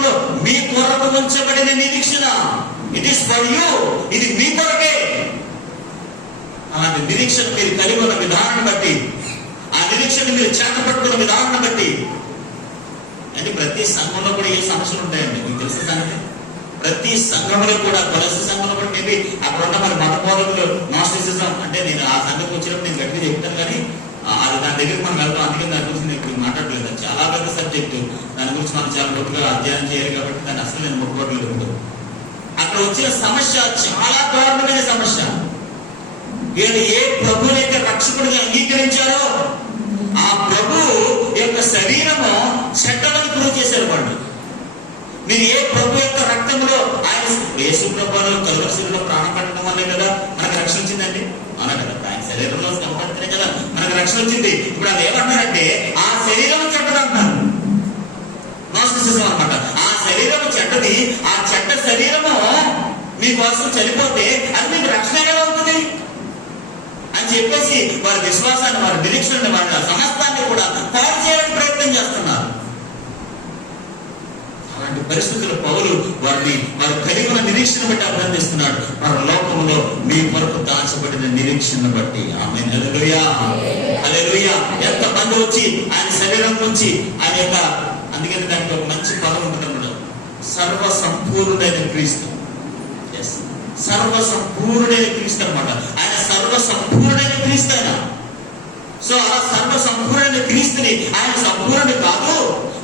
సంఘములో మీ కొరకు ఉంచబడిన నిరీక్షణ. It is for you. ఇది మీ కొరకే. అలాంటి నిరీక్షణ మీరు కలిగి ఉన్న విధానాన్ని బట్టి, ఆ నిరీక్షణ మీరు చేతపట్టుకున్న విధానాన్ని బట్టి, అంటే ప్రతి సంఘంలో కూడా ఏ సమస్యలు ఉంటాయండి మీకు తెలిసిన సంగతి. ప్రతి సంఘంలో కూడా, కొలసి సంఘంలో కూడా మేబీ అక్కడ ఉన్న మరి మత బోధకులు నాస్టిసిజం అంటే, నేను ఆ సంఘటన వచ్చినప్పుడు నేను గట్టిగా చెప్తాను, కానీ అది దాని దగ్గరికి మనం వెళ్తాం. అందుకే దాని గురించి నేను ఇప్పుడు మాట్లాడలేదు. అది చాలా పెద్ద సబ్జెక్టు. దాని గురించి మనం చాలా గొప్పగా అధ్యయనం చేయాలి కాబట్టి దాన్ని అసలు నేను ముట్టుకోవట్లేదు. అక్కడ వచ్చిన సమస్య చాలా దారుణమైన సమస్య. వీళ్ళు ఏ ప్రభువునైతే రక్షకుడిగా అంగీకరించారో ఆ ప్రభు యొక్క శరీరము చెడ్డమని ప్రూవ్ చేశారు వాళ్ళు. మీరు ఏ ప్రభు యొక్క రక్తంలో, ఆయన యేసు ప్రభువులో కలువరిశిలో ప్రాణం పడటం వల్లే కదా మనకు రక్షణ వచ్చిందండి. అవునా కదా? ఆయన శరీరంలో కనపడితేనే కదా మనకు రక్షణ వచ్చింది. ఇప్పుడు అది ఏమంటారంటే ఆ శరీరం చెడ్డదంటున్నారు. నాస్టిసిజం అన్నమాట. ఆ శరీరం చెడ్డది. ఆ చెడ్డ శరీరము మీకోసం చనిపోతే అది మీకు రక్షణ ఎలా అవుతుంది అని చెప్పేసి వారి విశ్వాసాన్ని, వారి నిరీక్షణని, వారి సమస్తాన్ని కూడా పాడు చేయడానికి ప్రయత్నం చేస్తున్నారు. అలాంటి పరిస్థితుల్లో పౌలు వారిని వారు కలిగి ఉన్న నిరీక్షణ బట్టి అభినందిస్తున్నాడు. వారి లోకంలో మీ కొరకు దాచబడిన నిరీక్షణ బట్టి. ఆమేన్. హల్లెలూయా, హల్లెలూయా. ఎంత మంది వచ్చి ఆయన శరీరం నుంచి ఆయన యొక్క, అందుకని దానికి ఒక మంచి పదం ఉంటుంది, సర్వ సంపూర్ణుడైన క్రీస్తు. సర్వ సంపూర్ణుడైన క్రీస్తు అనమాట. ఆయన సర్వ సంపూర్ణుడైన క్రీస్తు ఆయన. సో ఆ సర్వ సంపూర్ణైన క్రీస్తుని, ఆయన సంపూర్ణుడు కాదు,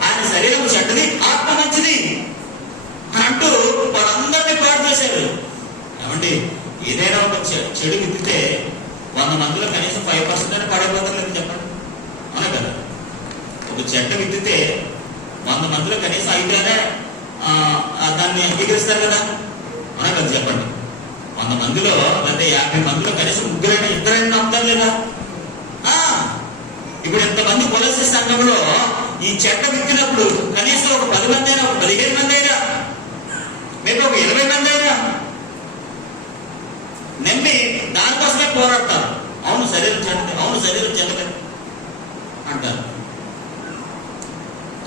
ఆయన శరీరం చెడ్డది, ఆత్మ మంచిది అంటూ వాళ్ళందరినీ పాడు చేశారు. ఏమండి, ఏదైనా ఒక చెడు విత్తితే 100 మందిలో కనీసం 5% అయినా పాడైపోతారు లేదు చెప్పండి. అవునా కదా? ఒక చెడ్డ విత్తితే 100 మందిలో కనీసం 5 అయినా దాన్ని అంగీకరిస్తారు కదా. అవునా కదా చెప్పండి? 100 మందిలో లేదా 50 మందిలో కనీసం 3 2 నమ్ముతారు లేదా? ఇప్పుడు ఎంతమంది కొలసి సంఘంలో ఈ చెడ్డ విత్తినప్పుడు కనీసం ఒక 10 మంది అయినా, ఒక 15 మంది అయినా, మేము ఒక 20 మంది అయినా నమ్మి దానికోసమే పోరాడతారు. అవును శరీరం చెడ్డది, అవును శరీరం చెడ్డది అంటారు.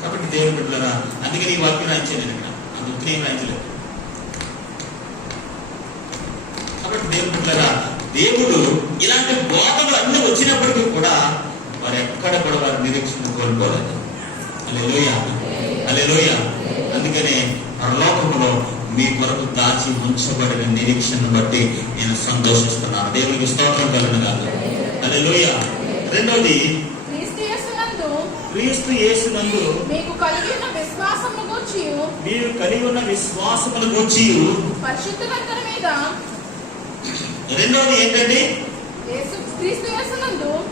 కాబట్టి దేవుని బిడ్డలారా, అందుకని ఈ వాక్యం రాయించాను ఇక్కడ, అంత ఉత్తిని ఏం రాయించలేదు. కాబట్టి దేవుని బిడ్డలారా, దేవుడు ఇలాంటి బోధలు అన్ని వచ్చినప్పటికీ కూడా వారు ఎక్కడ కూడా వారి నిరీక్షణ కోల్పోలేదు. హల్లెలూయా, హల్లెలూయా. అందుకనే పరలోకములో మీ కొరకు దాచి ఉంచబడిన నిరీక్షను బట్టి నేను సంతోషిస్తున్నాను. దేవునికి స్తోత్రం కలుగును గాక. హల్లెలూయా. రెండోది, క్రీస్తు యేసునందు మీకు కలిగి ఉన్న విశ్వాసమును గూర్చి, మీరు కలిగి ఉన్న విశ్వాసమును గూర్చి పరిశుద్ధులందరి మీద. రెండోది ఏంటండి?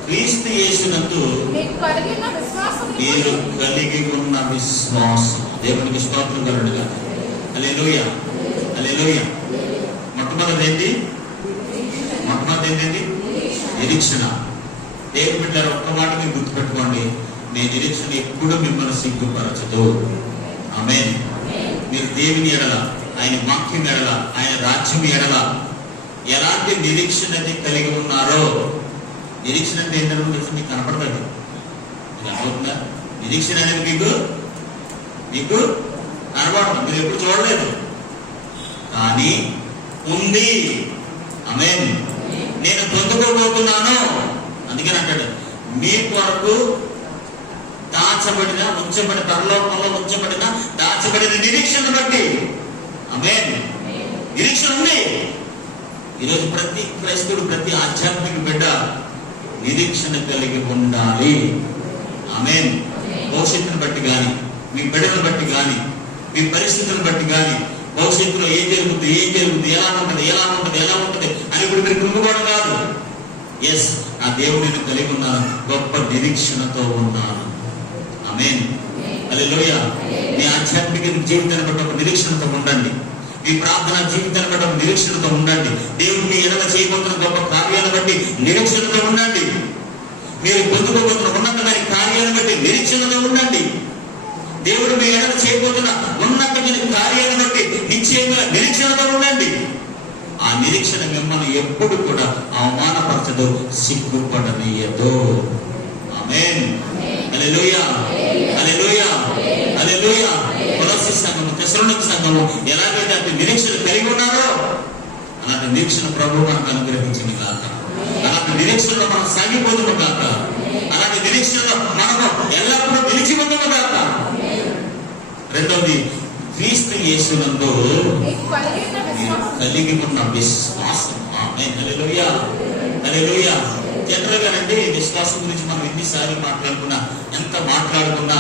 క్రీస్తు యేసునందు మీకు కలిగి ఉన్న విశ్వాసం. మీరు కలిగి ఉన్న విశ్వాసం. దేవునికి స్తోత్రం కలుగును గాక. హల్లెలూయా, హల్లెలూయా. మొట్టమొదటి ఏంటి? నిరీక్షణ. దేవుని బిడ్డలారా, ఒక్క మాట మీరు గుర్తుపెట్టుకోండి, మీ నిరీక్షణ ఎప్పుడు మిమ్మల్ని సిగ్గుపరచదు. ఆమేన్. మీరు దేవుని ఎడల, ఆయన వాక్యం ఎడల, ఆయన రాజ్యం ఎడల ఎలాంటి నిరీక్షణ కలిగి ఉన్నారో, నిరీక్షణ అంటే ఏంటో తెలుసు, మీకు కనపడదు. మీకు అర్థమవుతుందా? నిరీక్షణ అనేది మీకు కనపడదు, మీరు ఎప్పుడు చూడలేదు, కానీ ఉంది. ఆమేన్. నేను పొందుకోబోతున్నాను. అందుకని అంటాడు, మీ కొరకు దాచబడిన, ఉంచబడిన, పరలోకంలో ఉంచబడిన దాచబడిన నిరీక్షణ బట్టి. ఆమేన్. నిరీక్షణ ఉంది. ఈరోజు ప్రతి క్రైస్తవుడు, ప్రతి ఆధ్యాత్మిక బిడ్డ నిరీక్షణ కలిగి ఉండాలి. ఆమేన్. భవిష్యత్తును బట్టి కానీ, మీ బిడ్డను బట్టి కానీ, మీ పరిస్థితులను బట్టి కానీ, భవిష్యత్తులో ఏం జరుగుతుంది, ఎలా ఉంటుంది అని ఇప్పుడు మీరు కృంగిపోవడం కాదు. ఎస్, నా దేవుడిని కలిగి ఉన్నాను, గొప్ప నిరీక్షణతో ఉన్నాను. ఆమేన్. హల్లెలూయా. మీ ఆధ్యాత్మిక జీవితాన్ని బట్టి ఒక నిరీక్షణతో ఉండండి. మీ ప్రార్థన జీవితాన్ని బట్టి ఒక నిరీక్షణతో ఉండండి. దేవుడు మీ ఎడల చేయబోతున్న గొప్ప కార్యాలను బట్టి నిరీక్షణతో ఉండండి. మీరు పొందుకోబోతున్న ఉన్నతమైన కార్యాలను బట్టి నిరీక్షణతో ఉండండి. దేవుడు మీ ఎడల చేయబోతున్న ఉన్నతమైన కార్యాలను బట్టి నిశ్చయంగా నిరీక్షణతో ఉండండి. ఆ నిరీక్షణ మిమ్మల్ని ఎప్పుడు కూడా అవమానపరచదు, సిగ్గుపడనీయదు. ఆమేన్. హల్లెలూయా, హల్లెలూయా, హల్లెలూయా. కొలస్సీ సంఘము తెస్సలోనిక సంఘము ఎలాగైతే అంత నిరీక్షణ కలిగి ఉన్నారో అలాంటి నిరీక్షణ ప్రభువు మనకు అనుగ్రహించింది కాక, అలాంటి నిరీక్షణలో మనం సాగిపోతున్న కాక, అలాంటి నిరీక్షణలో మనము ఎల్లప్పుడూ నిలిచి ఉండము కాక. రెండవది, క్రీస్తు యేసునందు కలిగి ఉన్న విశ్వాసం. ఆమేన్. హల్లెలూయా, హల్లెలూయా. జనరల్ గానండి విశ్వాసం గురించి మనం ఎన్నిసార్లు మాట్లాడుకున్నా, ఎంత మాట్లాడుకున్నా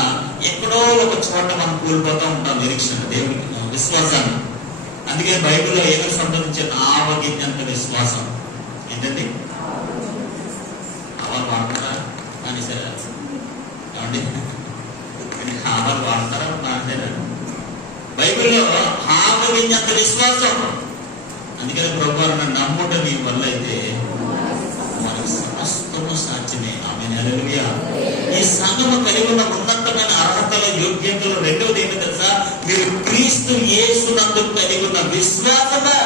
ఎక్కడో ఒక చోట మనం కోల్పోతూ ఉంటాం నిరీక్షణ, దేవుడి విశ్వాసాన్ని. అందుకే బైబిల్లో ఏదో సంబంధించిన ఆవగింజంత విశ్వాసం ఏంటండి? ఆవాలు వాడతారా? కానీ సరే ఏమండి, ఆవాలు వాడతారా? మాట్లాడారు బైబిల్లో ఆవగింజంత విశ్వాసం. అందుకని ప్రభువారు నమ్ముట నీ వల్ల అయితే మనకు సమస్తము సాధ్యమే. ఆమేన్. హల్లెలూయా. ఈ సంఘము కలిగి ఉన్న ఉన్నతమైన అర్హతలు, యోగ్యతలు రెండవది ఏంటి తెలుసా? మీరు క్రీస్తు యేసునందు కలిగి ఉన్న విశ్వాసము.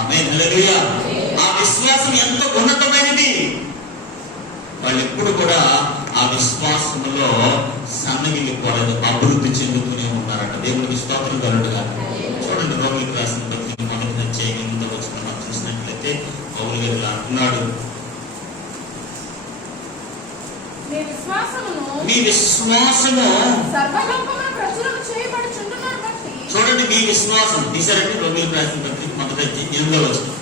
ఆమేన్. హల్లెలూయా. ఆ విశ్వాసం ఎంత ఉన్నతమైనది. వాళ్ళు ఎప్పుడు కూడా ఆ విశ్వాసములో సన్నగిల్లిపోలేదు, అభివృద్ధి చెందుతూనే ఉన్నారట. దేవునికి స్తోత్రం కలుగుగా. చూడండి, రోమిలకు రాసిన పత్రిక 1వ అధ్యాయం 8వ వచనం మనం చూసినట్లయితే పౌలు గారు ఇలా అంటున్నాడు, మీ విశ్వాసము సర్వలోకమున ప్రచురణ చేయబడుచుండును బట్టి. చూడండి, మీ విశ్వాసం తీసారండి. రోమిలకు రాసిన పత్రిక 1వ అధ్యాయం 8వ వచనం.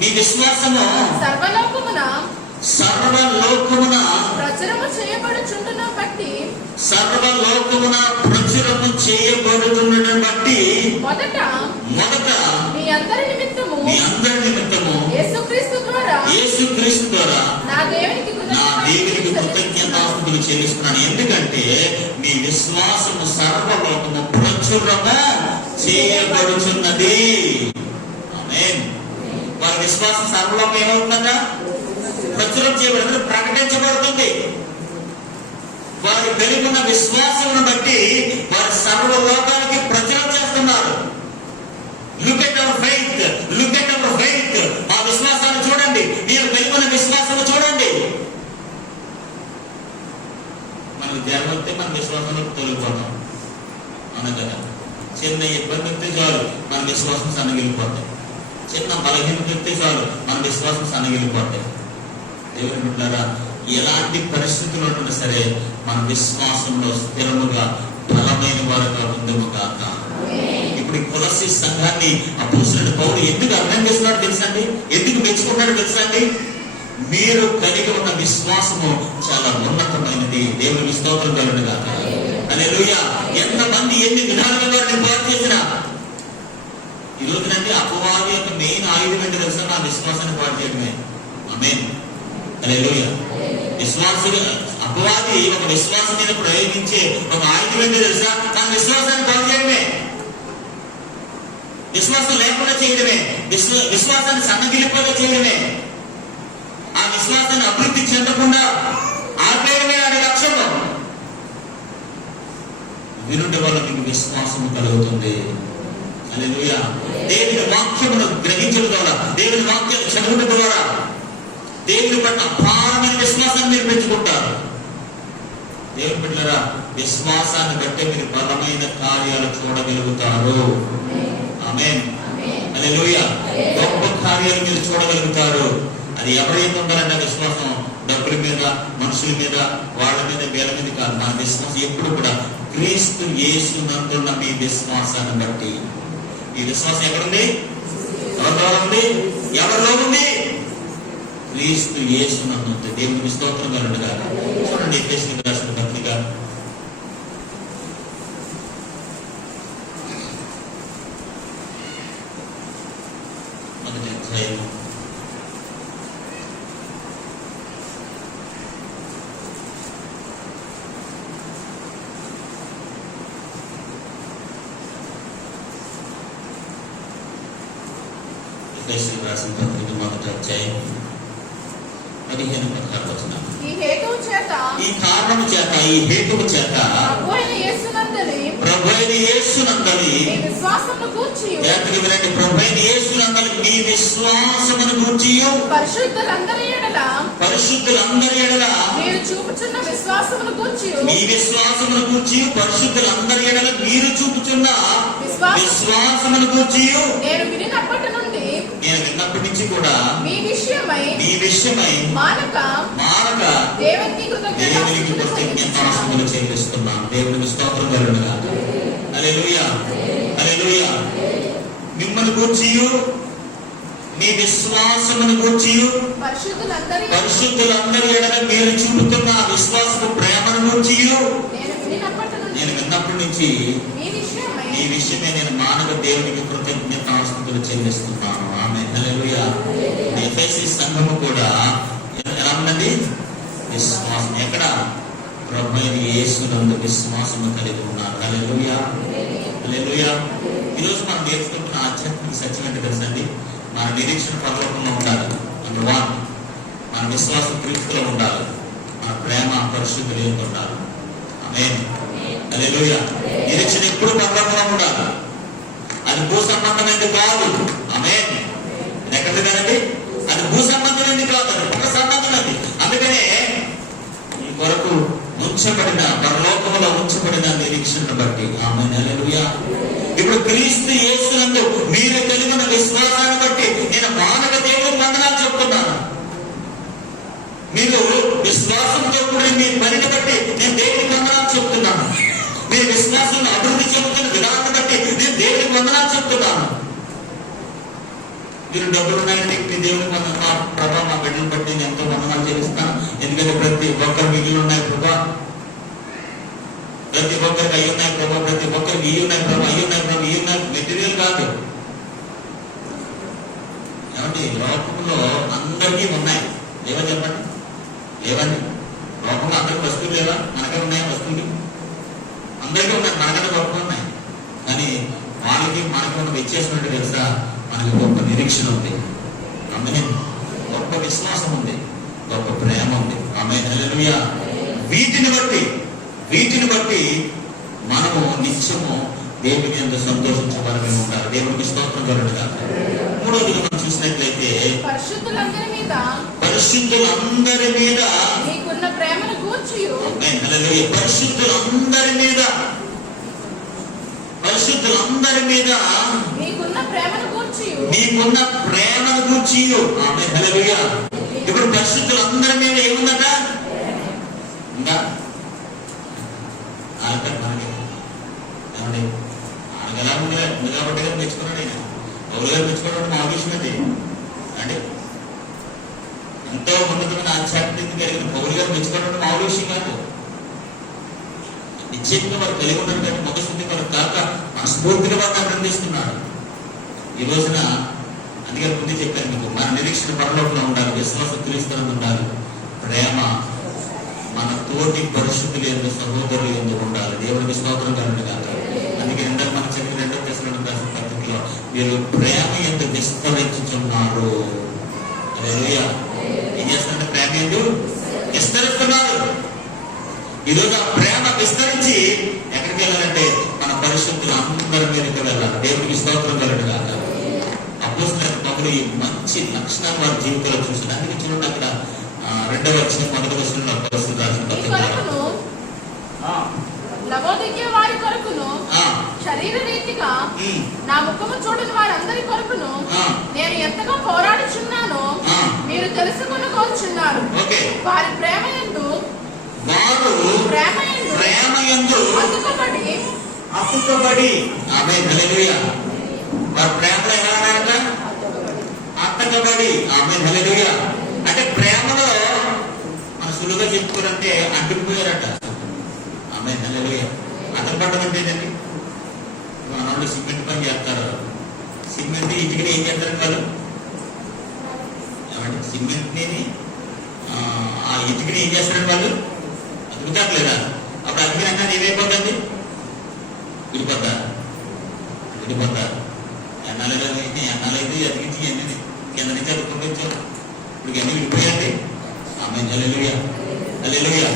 మీ విశ్వాసము సర్వలోకమున ప్రచురణ చేయబడుచుండును బట్టి. సర్వలోకమున ప్రచురము చేయబడుతున్న బట్టి మొదట మీ అందరి నిమిత్తము యేసుక్రీస్తు ద్వారా నా దేవునికి కృతజ్ఞతాస్తుతులు చెల్లిస్తున్నాను. ఎందుకంటే మీ విశ్వాసము సర్వలోకము ప్రచురము చేయబడుచున్నది. ఆమేన్. వారి విశ్వాసం సర్వలోకం ఏమవుతుందా? ప్రచురం చేయబడుతుంది, ప్రకటించబడుతుంది. వారు కలిగి ఉన్న విశ్వాసం బట్టి వారు సర్వలోకానికి ప్రచురం చేస్తున్నారు. Look at our faith, look at our faith. ఆ విశ్వాసాన్ని చూడండి, మీరు కలిగి ఉన్న విశ్వాసాన్ని చూడండి. మనకు జ్ఞానం వస్తే మన విశ్వాసంలోకి తొలగిపోతాం. అవును కదా? చిన్న ఇబ్బంది వస్తే చాలు మన విశ్వాసం సన్నగిలిపోతాయి. చిన్న బలహీనత వస్తే చాలు మన విశ్వాసం సన్నగిలిపోతాయి. దేవుని బిడ్డలారా, ఎలాంటి పరిస్థితుల్లో ఉన్నా సరే మన విశ్వాసంలో స్థిరముగా బలమైన వారుగా ఉందము కాక. ఇప్పుడు ఈ కొలస్సీ సంఘాన్ని అపోస్తలుడైన పౌలు ఎందుకు అర్థం చేస్తున్నాడు తెలుసండి? ఎందుకు మెచ్చుకుంటాడో తెలుసండి? మీరు కలిగి ఉన్న విశ్వాసము చాలా ఉన్నతమైనది. దేవునికి స్తోత్రం కలుగును గాక. హల్లెలూయా. ఎంతమంది ఎన్ని విధాలుగా వారిని పాడు చేసినా, ఈ రోజునండి అపవాది యొక్క మెయిన్ ఆయుధం ఏంటి తెలుసా? నా విశ్వాసాన్ని పాడు చేయడమే. ఆమేన్. హల్లెలూయా. అపవాది ఒక విశ్వాసం మీద ప్రయోగించే ఒక ఆయుధం ఏంటి తెలుసా? నా విశ్వాసాన్ని పాడు చేయడమే, విశ్వాసం లేకుండా చేయడమే, విశ్వాసాన్ని సన్నగిలిపోగా చేయడమే, ఆ విశ్వాసాన్ని అభివృద్ధి చెందకుండా ఆపేయడమే అనే లక్ష్యము. వినుట వల్ల మీకు విశ్వాసము కలుగుతుంది. హల్లెలూయా. దేవుని వాక్యమును గ్రహించడం ద్వారా, దేవుని వాక్యాన్ని చదవడం ద్వారా దేవుని పట్ల అపారమైన విశ్వాసాన్ని మీరు పెంచుకుంటారు. దేవుని బిడ్డలారా, విశ్వాసాన్ని బట్టి మీరు బలమైన కార్యాలు చూడగలుగుతారు. ఆమేన్. హల్లెలూయా. గొప్ప కార్యాలు మీరు చూడగలుగుతారు. అది ఎవరైతే ఉండాలంటే విశ్వాసం డబ్బుల మీద, మనుషుల మీద, వాళ్ళ మీద, వీళ్ళ మీద కాదు. నా విశ్వాసం ఎప్పుడు కూడా క్రీస్తు యేసునందున్న మీ విశ్వాసాన్ని బట్టి. ఈ విశ్వాసం ఎక్కడుంది? ఎవరిలో ఉంది? ఎవరిలో ఉంది? క్రీస్తు యేసునందు ఉంది. దేవునికి స్తోత్రం కలుగును గాక. చూడండి, ఎఫెసీయులకు రాసిన పత్రిక 1వ అధ్యాయం 15-16 వచనం. ఈ కారణము చేత, ఈ హేతువు చేత ప్రభువైన యేసునందలి ప్రభువైన యేసునందలి మీ విశ్వాసమును గూర్చి పరిశుద్ధులందరి ఎడల ఎడల పరిశుద్ధులందరి ఎడల మీరు చూపుచున్న విశ్వాసమును గూర్చి మీ విశ్వాసమును గూర్చి పరిశుద్ధులందరి ఎడల మీరు చూపుచున్న విశ్వాసమును గూర్చి నేను విన్నప్పటి నుండి నేను విన్నప్పటి నుంచి కూడా మీ విషయమై మానక దేవునికి కృతజ్ఞతాస్తుతులు చెల్లిస్తున్నాను. దేవునికి స్తోత్రం కలుగునుగా. హల్లెలూయా, హల్లెలూయా. మిమ్మల్ని గూర్చి మీ విశ్వాసమును గూర్చి పరిశుద్ధులందరి ఎడల మీరు చూపుతున్న విశ్వాసపు ప్రేమను గూర్చి నేను విన్నప్పటి నుంచి ఈ విషయమే నేను మానవ దేవునికి కృతజ్ఞతాస్తుతులు చెల్లిస్తున్నాను. ఆమె హల్లెలూయా. ఎఫెసీ సంఘము కూడా ఎలా ఉన్నది? విశ్వాసం. ఎక్కడ? ప్రభువైన యేసునందు విశ్వాసము కలిగి ఉన్నారు. హల్లెలూయా, హల్లెలూయా. ఈరోజు మనం నేర్చుకుంటున్న ఆధ్యాత్మిక సత్యం ఏంటి తెలుసండి? మన నిరీక్షణ పరలోకంలో ఉండాలి. నెంబర్ 1, మన విశ్వాసం క్రీస్తులో ఉండాలి. మన ప్రేమ పరిశుద్ధులు ఉండాలి. ఆమేన్, హల్లెలూయా. నిరీక్షణ ఎప్పుడు పరలోకంలో ఉండాలి. అది భూ సంబంధమైనది కాదు. ఆమేన్. ఎక్కడిది కదండి? అది భూ సంబంధమైనది కాదు, అది ఒక సంబంధమైనది. అందుకనే ఈ కొరకు ఉంచబడిన పరలోకంలో ఉంచబడిన నిరీక్షణను బట్టి ఆమేన్, హల్లెలూయా. ఇప్పుడు క్రీస్తు యేసునందు మీరు కలిగిన విశ్వాసాన్ని బట్టి నేను మానవ దేవుని వందనాలు చెప్తున్నాను. మీరు విశ్వాసంతో కూడిన మీ పనిని బట్టి నేను దేవునికి వందనాలు చెప్తున్నాను. మీరు విశ్వాసం అభివృద్ధి చెందుతున్న విధానాన్ని బట్టి నేను దేవునికి వందనాలు చెప్తున్నాను. మీరు డబ్బులు ఉన్నాయండి, మీ దేవునికి వందన ప్రభా, మా బిడ్డలు బట్టి నేను ఎంతో వందనాలు చెల్లిస్తాను. ఎందుకంటే ప్రతి ఒక్కరు మిగిలి ఉన్నాయి ప్రభా, ప్రతి ఒక్కరికి అయ్యి ఉన్నాయి ప్రభా, ప్రతి ఒక్కరికి ఇవి ఉన్నాయి ప్రభా, అయ్యి ఉన్నాయి ప్రభా, ఇవి ఉన్నాయి. మెటీరియల్ కాదు ఏమంటే, లోకంలో అందరికీ ఉన్నాయి. లేవా చెప్పండి? లేవండి. లోకంలో అందరికి వస్తువులు లేవా? మనకే ఉన్నాయి వస్తువులు, అందరికీ ఉన్నాయి, మనకన్నా గొప్ప ఉన్నాయి. కానీ వాళ్ళకి మనకు ఉన్న వ్యత్యాసం తెలుసా? మనకి గొప్ప నిరీక్షణ ఉంది. ఆమె గొప్ప విశ్వాసం ఉంది, గొప్ప ప్రేమ ఉంది. ఆమె హల్లెలూయా. వీటిని బట్టి మనము నిత్యము దేవుని యందు సంతోషించబడమే ఉండాలి. దేవునికి స్తోత్రం కలుగునుగా. మూడవదిగా మనం చూసినట్లయితే పరిశుద్ధులందరి మీద మీకున్న ప్రేమను గూర్చి హల్లెలూయా. పరిశుద్ధులందరి మీద మీకున్న ప్రేమను గూర్చి ఆమె హల్లెలూయా. ఇప్పుడు పరిశుద్ధులందరి మీద ఏముందట? ఇంకా ఏమండి, ఆనగలా ఉంది కాబట్టి మెచ్చుకున్నాడు. ఆయన పౌలు గారు మెచ్చుకోవడం మా విషయం అది అంటే ఎంతో ఉన్నతమైన ఆధ్యాత్మిక కలిగిన పౌలు గారు మెచ్చుకోవడం మామూలు విషయం కాదు. నిశ్చయంగా వారు కలిగి ఉండడం కానీ మొదటి వారు కాక మనస్ఫూర్తిగా వారిని అభినందిస్తున్నారు. ఈ రోజున అందుకే ముందే చెప్పాను మీకు, మన నిరీక్షణ పరలోకంలో ఉండాలి, విశ్వాసం క్రీస్తునందు ఉండాలి, ప్రేమ మన తోటి పరిశుద్ధులు ఎందు సహోదరులు ఎందు ఉండాలి. దేవుడికి స్తోత్రం కలుగునుగా. అందుకే ఇందాక మనం చెప్పిన 2వ తెస్సలోనికైన పత్రికలో మీరు ప్రేమ ఎందు విస్తరించుచున్నారు. హల్లెలూయా. ఏం చేస్తారంటే ప్రేమ ఎందు విస్తరిస్తున్నారు. ఈరోజు ఆ ప్రేమ విస్తరించి ఎక్కడికి వెళ్ళాలంటే మన పరిశుద్ధులు అందరి మీదకి వెళ్ళాలి. దేవుడికి స్తోత్రం కలుగునుగా. అపోస్తలులైన పౌలు ఈ మంచి లక్షణాలు వారి జీవితంలో చూసిన అందుకే చూడండి, అక్కడ 2వ అధ్యాయం 1వ వచనంలో అపోస్తలులు రాసిన పత్రికలో లవోదికీయ వారి కొరకును శరీర రీతిగా నా ముఖము చూడని వారందరి కొరకును నేను ఎంతగా పోరాడుచున్నానో మీరు తెలుసుకొనుకొనుచున్నారు. వారి ప్రేమ యందు అతుకబడి ఆమేన్, హల్లెలూయా. వారి ప్రేమలో ఎలా ఉన్నారట? అతుకబడి. ఆమేన్, హల్లెలూయా. అంటే ప్రేమలో మన సులువుగా చెప్పుకోరంటే అంటుకుపోయారట. ఆమేన్, హల్లెలూయా. అతకబడ్డం అంటే ఏంటండి? మన వాళ్ళు సిమెంట్ పని చేస్తారు. సిమెంట్ ఇటుకని ఏం చేస్తారు వాళ్ళు? ఏమంటే సిమెంట్ని ఆ ఇటుకని ఏం చేస్తారు వాళ్ళు? అతుకుతారు లేదా? అప్పుడు అతికినాక ఏమైపోతుంది? విడిపోద్దా? ఎన్నాలైతే అతికించి అన్ని కింద నుంచి అతుక్కుంటూ వచ్చారు. ఇప్పుడు అన్ని విడిపోయాయండి. ఆమేన్, హల్లెలూయా, హల్లెలూయా.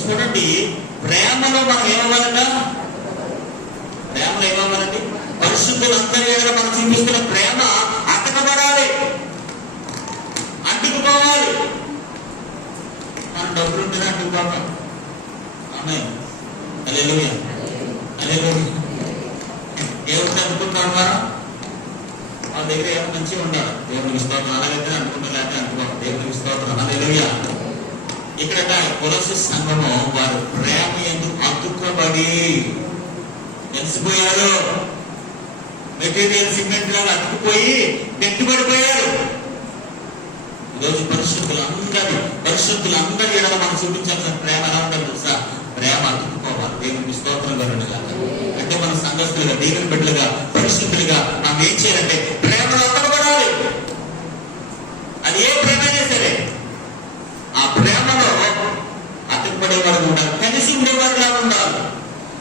చూడండి, ప్రేమలో మనం ఏమవ్వాలంట? ప్రేమలో ఏమవ్వాలండి? పరిశుద్ధులందరి ఎడల మనం చూపిస్తున్న ప్రేమ అతకబడాలి, అంటుకుపోవాలి. డబ్బులు ఉంటేనే అంటుకోక ఆమె హల్లెలూయా హల్లెలూయా. దేవుడికి అనుకుంటాడు వారు వాళ్ళ దగ్గర ఏమో మంచిగా ఉండాలి. దేవునికి స్తోత్రం. అలాగైతే అనుకుంటారు, లేకపోతే అనుకోవాలి. దేవునికి స్తోత్రం. హల్లెలూయా. ఇక్కడ కొలస్సీ సంఘము వారు ప్రేమ ఎందుకు అతుక్కబడి తెలిసిపోయారు. మెటీరియల్ సిమెంట్ లాగా అతుక్కుపోయి గట్టిపడిపోయారు. ఈరోజు పరిశుద్ధులందరి ఎడల మనం చూపించాల్సిన ప్రేమ ఎలా ఉంటుంది తెలుసా? ప్రేమ అతుక్కుపోవాలి. దేవునికి స్తోత్రం కలుగునుగా. అంటే మన సంఘస్థులుగా, దేవుని బిడ్డలుగా, పరిశుద్ధులుగా మనం ఏం చేయాలంటే ప్రేమలో అతుక్కబడాలి. అది ఏ ప్రేమ సరే ఆ ప్రేమలో అతుక్కుపడే వారిగా ఉండాలి. కలిసి ఉండేవారిగా ఉండాలి.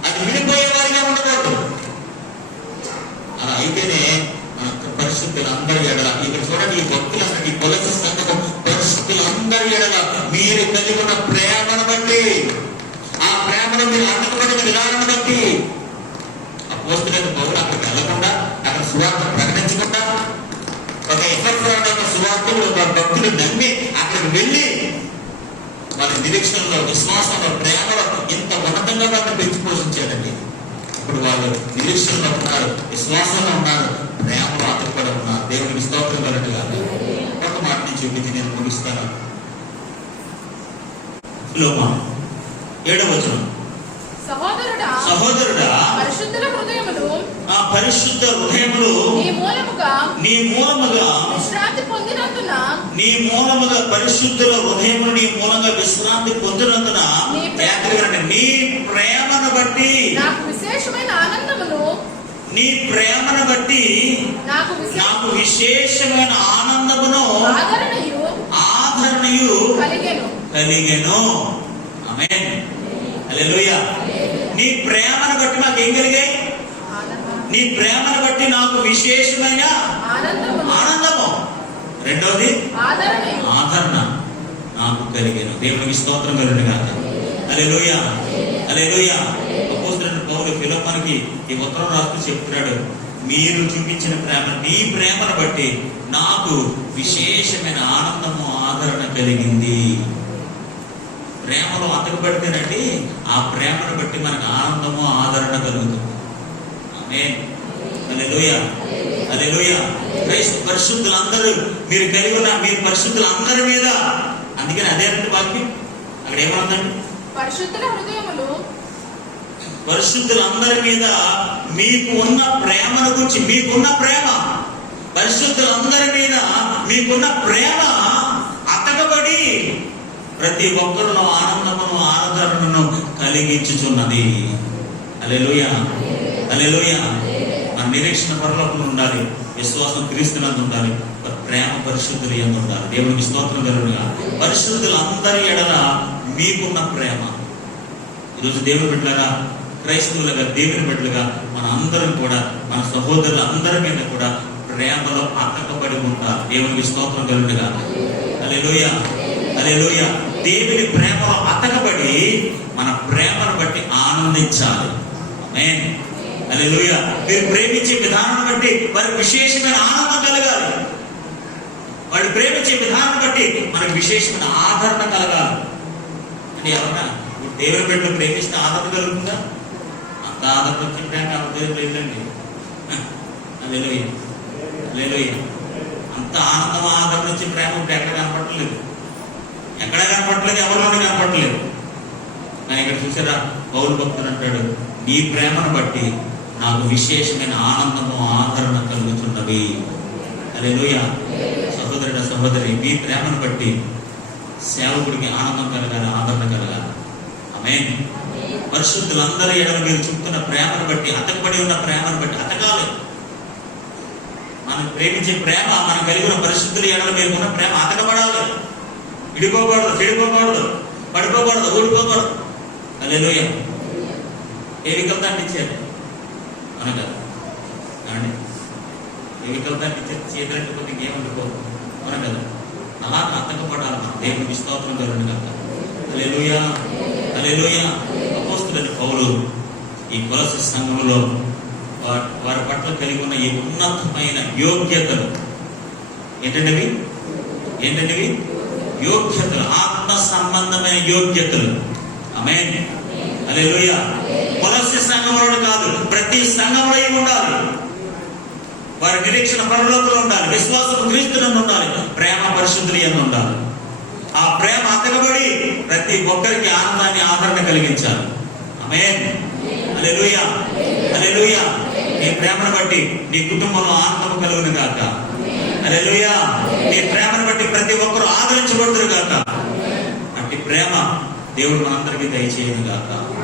అది విడిపోయే వారిగా ఉండకూడదు. అలా అయితేనే పరిశుద్ధులందరి ఎడల, ఇక్కడ చూడండి, ఈ భక్తులందరికీ కొలస్సీ సంఘం పరిశుద్ధులందరి ఎడల మీరు కలిగి ఉన్న ప్రేమను బట్టి, ఆ ప్రేమను మీరు అతుక్కుపడిన విధానం బట్టి అపోస్తలుడైన పౌలు అక్కడికి వెళ్లకుండా, అక్కడ సువార్త ప్రకటించకుండా, ఒక ఎఫెక్ట్ సువార్తలు ఒక భక్తులు నమ్మి అక్కడికి వెళ్ళి వారి నిరీక్షణలో, విశ్వాసంలో, ప్రేమలో ఇంత ఉన్నతంగా వారిని పెంచి పోషించాడండి. ఇప్పుడు వాళ్ళు నిరీక్షణలో ఉన్నారు, విశ్వాసంలో ఉన్నారు, ప్రేమలో అతుక్కుపడి ఉన్నారు. దేవునికి స్తోత్రం కలుగునుగా. ఒక మాట నుంచి చూపించి నేను ముగిస్తాను. 7వ వచనం. సహోదరుడా పరిశుద్ధుల హృదయములు నీ మూలముగా విశ్రాంతి పొందినందున, పరిశుద్ధుల హృదయములు నీ మూలంగా విశ్రాంతి పొందినందున నీ ప్రేమను బట్టి నాకు విశేషమైన ఆనందమును, నీ ప్రేమను బట్టి నాకు విశేషమైన ఆనందమును, ఆదరణయు కలిగెను. ఆమేన్. హల్లెలూయా. నీ ప్రేమను బట్టి నాకు ఏం కలిగాయి? నీ ప్రేమను బట్టి నాకు విశేషమైన ఆనందము. రెండవది ఆదరణ నాకు కలిగాను. దేవునికి స్తోత్రం కలుగునుగా. హల్లెలూయా హల్లెలూయా. అపోస్తలుడైన పౌలు ఫిలిప్పీయులకి ఈ ఉత్తరం రాస్తూ చెప్తున్నాడు, మీరు చూపించిన ప్రేమ, నీ ప్రేమను బట్టి నాకు విశేషమైన ఆనందము, ఆదరణ కలిగింది. ప్రేమలో అతుకుపడితేనండి ఆ ప్రేమను బట్టి మనకు ఆనందము, ఆదరణ కలుగుతుంది. ఆమేన్. హల్లెలూయా హల్లెలూయా. పరిశుద్ధులందరూ మీరు కలిగి ఉన్న మీరు పరిశుద్ధులందరి మీద, అందుకని అదే రెండు వాక్యం అక్కడ ఏమవుతుందండి? పరిశుద్ధులందరి మీద మీకు ఉన్న ప్రేమను గురించి, మీకున్న ప్రేమ, పరిశుద్ధులందరి మీద మీకున్న ప్రేమ అతకబడి ప్రతి ఒక్కరిలో ఆనందమును, ఆదరణను కలిగించుచున్నది. హల్లెలూయా హల్లెలూయా. మన నిరీక్షణ పరలోకంలో ఉండాలి, విశ్వాసం క్రీస్తునందు ఉండాలి, ప్రేమ పరిశుద్ధులు యందు ఉండాలి. దేవునికి స్తోత్రం కలుగునుగా. పరిశుద్ధులందరి ఎడల మీకున్న ప్రేమ. ఈరోజు దేవుని బిడ్డలుగా, క్రైస్తవులుగా, దేవుని బిడ్డలుగా మన అందరం కూడా, మన సహోదరులు అందరి మీద కూడా ప్రేమలో అతకబడి ఉంటారు. దేవునికి స్తోత్రం కలుగునుగా. హల్లెలూయా హల్లెలూయా. దేవుని ప్రేమలో అతకబడి మన ప్రేమను బట్టి ఆనందించాలి. ఆమేన్. హల్లెలూయా. మీరు ప్రేమించే విధానం బట్టి వారికి విశేషమైన ఆనందం కలగాలి. వాడు ప్రేమించే విధానం బట్టి మనకు విశేషమైన ఆదరణ కలగాలి. అంటే ఎవరన్నా దేవుని బిడ్డలు ప్రేమిస్తే ఆదరణ కలుగుతుందా? అంత ఆదరణ వచ్చే ప్రేమ దేవుడు లేదండి. హల్లెలూయా హల్లెలూయా. అంత ఆనందం, ఆదరణ వచ్చే ప్రేమ ఉంటే ఎక్కడ కనపడలేదు, ఎక్కడ కనపడలేదు, ఎవరిలోనే కనపడలేదు. కానీ ఇక్కడ చూసారా, పౌలు భక్తుడు అంటాడు, నీ ప్రేమను బట్టి నాకు విశేషమైన ఆనందము, ఆదరణ కలుగుతున్నవి. హల్లెలూయా. సహోదరుడ, సహోదరి, మీ ప్రేమను బట్టి సేవకుడికి ఆనందం కలగాలి, ఆదరణ కలగాలి. ఆమేన్. పరిశుద్ధులందరి ఎడల మీరు చూపుతున్న ప్రేమను బట్టి, అతకబడి ఉన్న ప్రేమను బట్టి అతకాలి. మనం ప్రేమించే ప్రేమ, మనం కలిగిన పరిశుద్ధుల ఎడల మీరుకున్న ప్రేమ అతకబడాలి. విడిపోకూడదు, చెడిపోకూడదు, పడిపోకూడదు, ఊడిపోకూడదు. హల్లెలూయా. ఏ వికల్పం అంటించారు మన కదా అండి? ఏ వికల్పం అంటించారు? చేతులంటిపోతే ఇంకేమంటుకోదు మన కదా. అలా అతకపడాలి మనం. దేవునికి స్తోత్రం కలుగునుగా. హల్లెలూయా హల్లెలూయా. అపోస్తలుడైన పౌలు ఈ కొలస్సీ సంఘంలో వారి పట్ల కలిగి ఉన్న ఈ ఉన్నతమైన యోగ్యతలు ఏంటండి? యోగ్యతలు, ఆత్మ సంబంధమైన యోగ్యతలు. ఆమేన్. హల్లెలూయా. కొలస్సీ సంఘంలో కాదు, ప్రతి సంఘంలో ఇవి ఉండాలి. వారి నిరీక్షణ పరలోకంలో ఉండాలి, విశ్వాసం క్రీస్తునందు ఉండాలి, ప్రేమ పరిశుద్ధులు అని ఉండాలి. ఆ ప్రేమ అతకబడి ప్రతి ఒక్కరికి ఆనందాన్ని, ఆదరణ కలిగించాలి. ఆమేన్. హల్లెలూయా. హల్లెలూయా. నీ ప్రేమను బట్టి నీ కుటుంబంలో ఆనందం కలుగును గాక. హల్లెలూయా. నీ ప్రేమను బట్టి ప్రతి ఒక్కరు ఆదరించబడుతురు గాక. అట్టి ప్రేమ దేవుడు మనందరికీ దయచేయను గాక.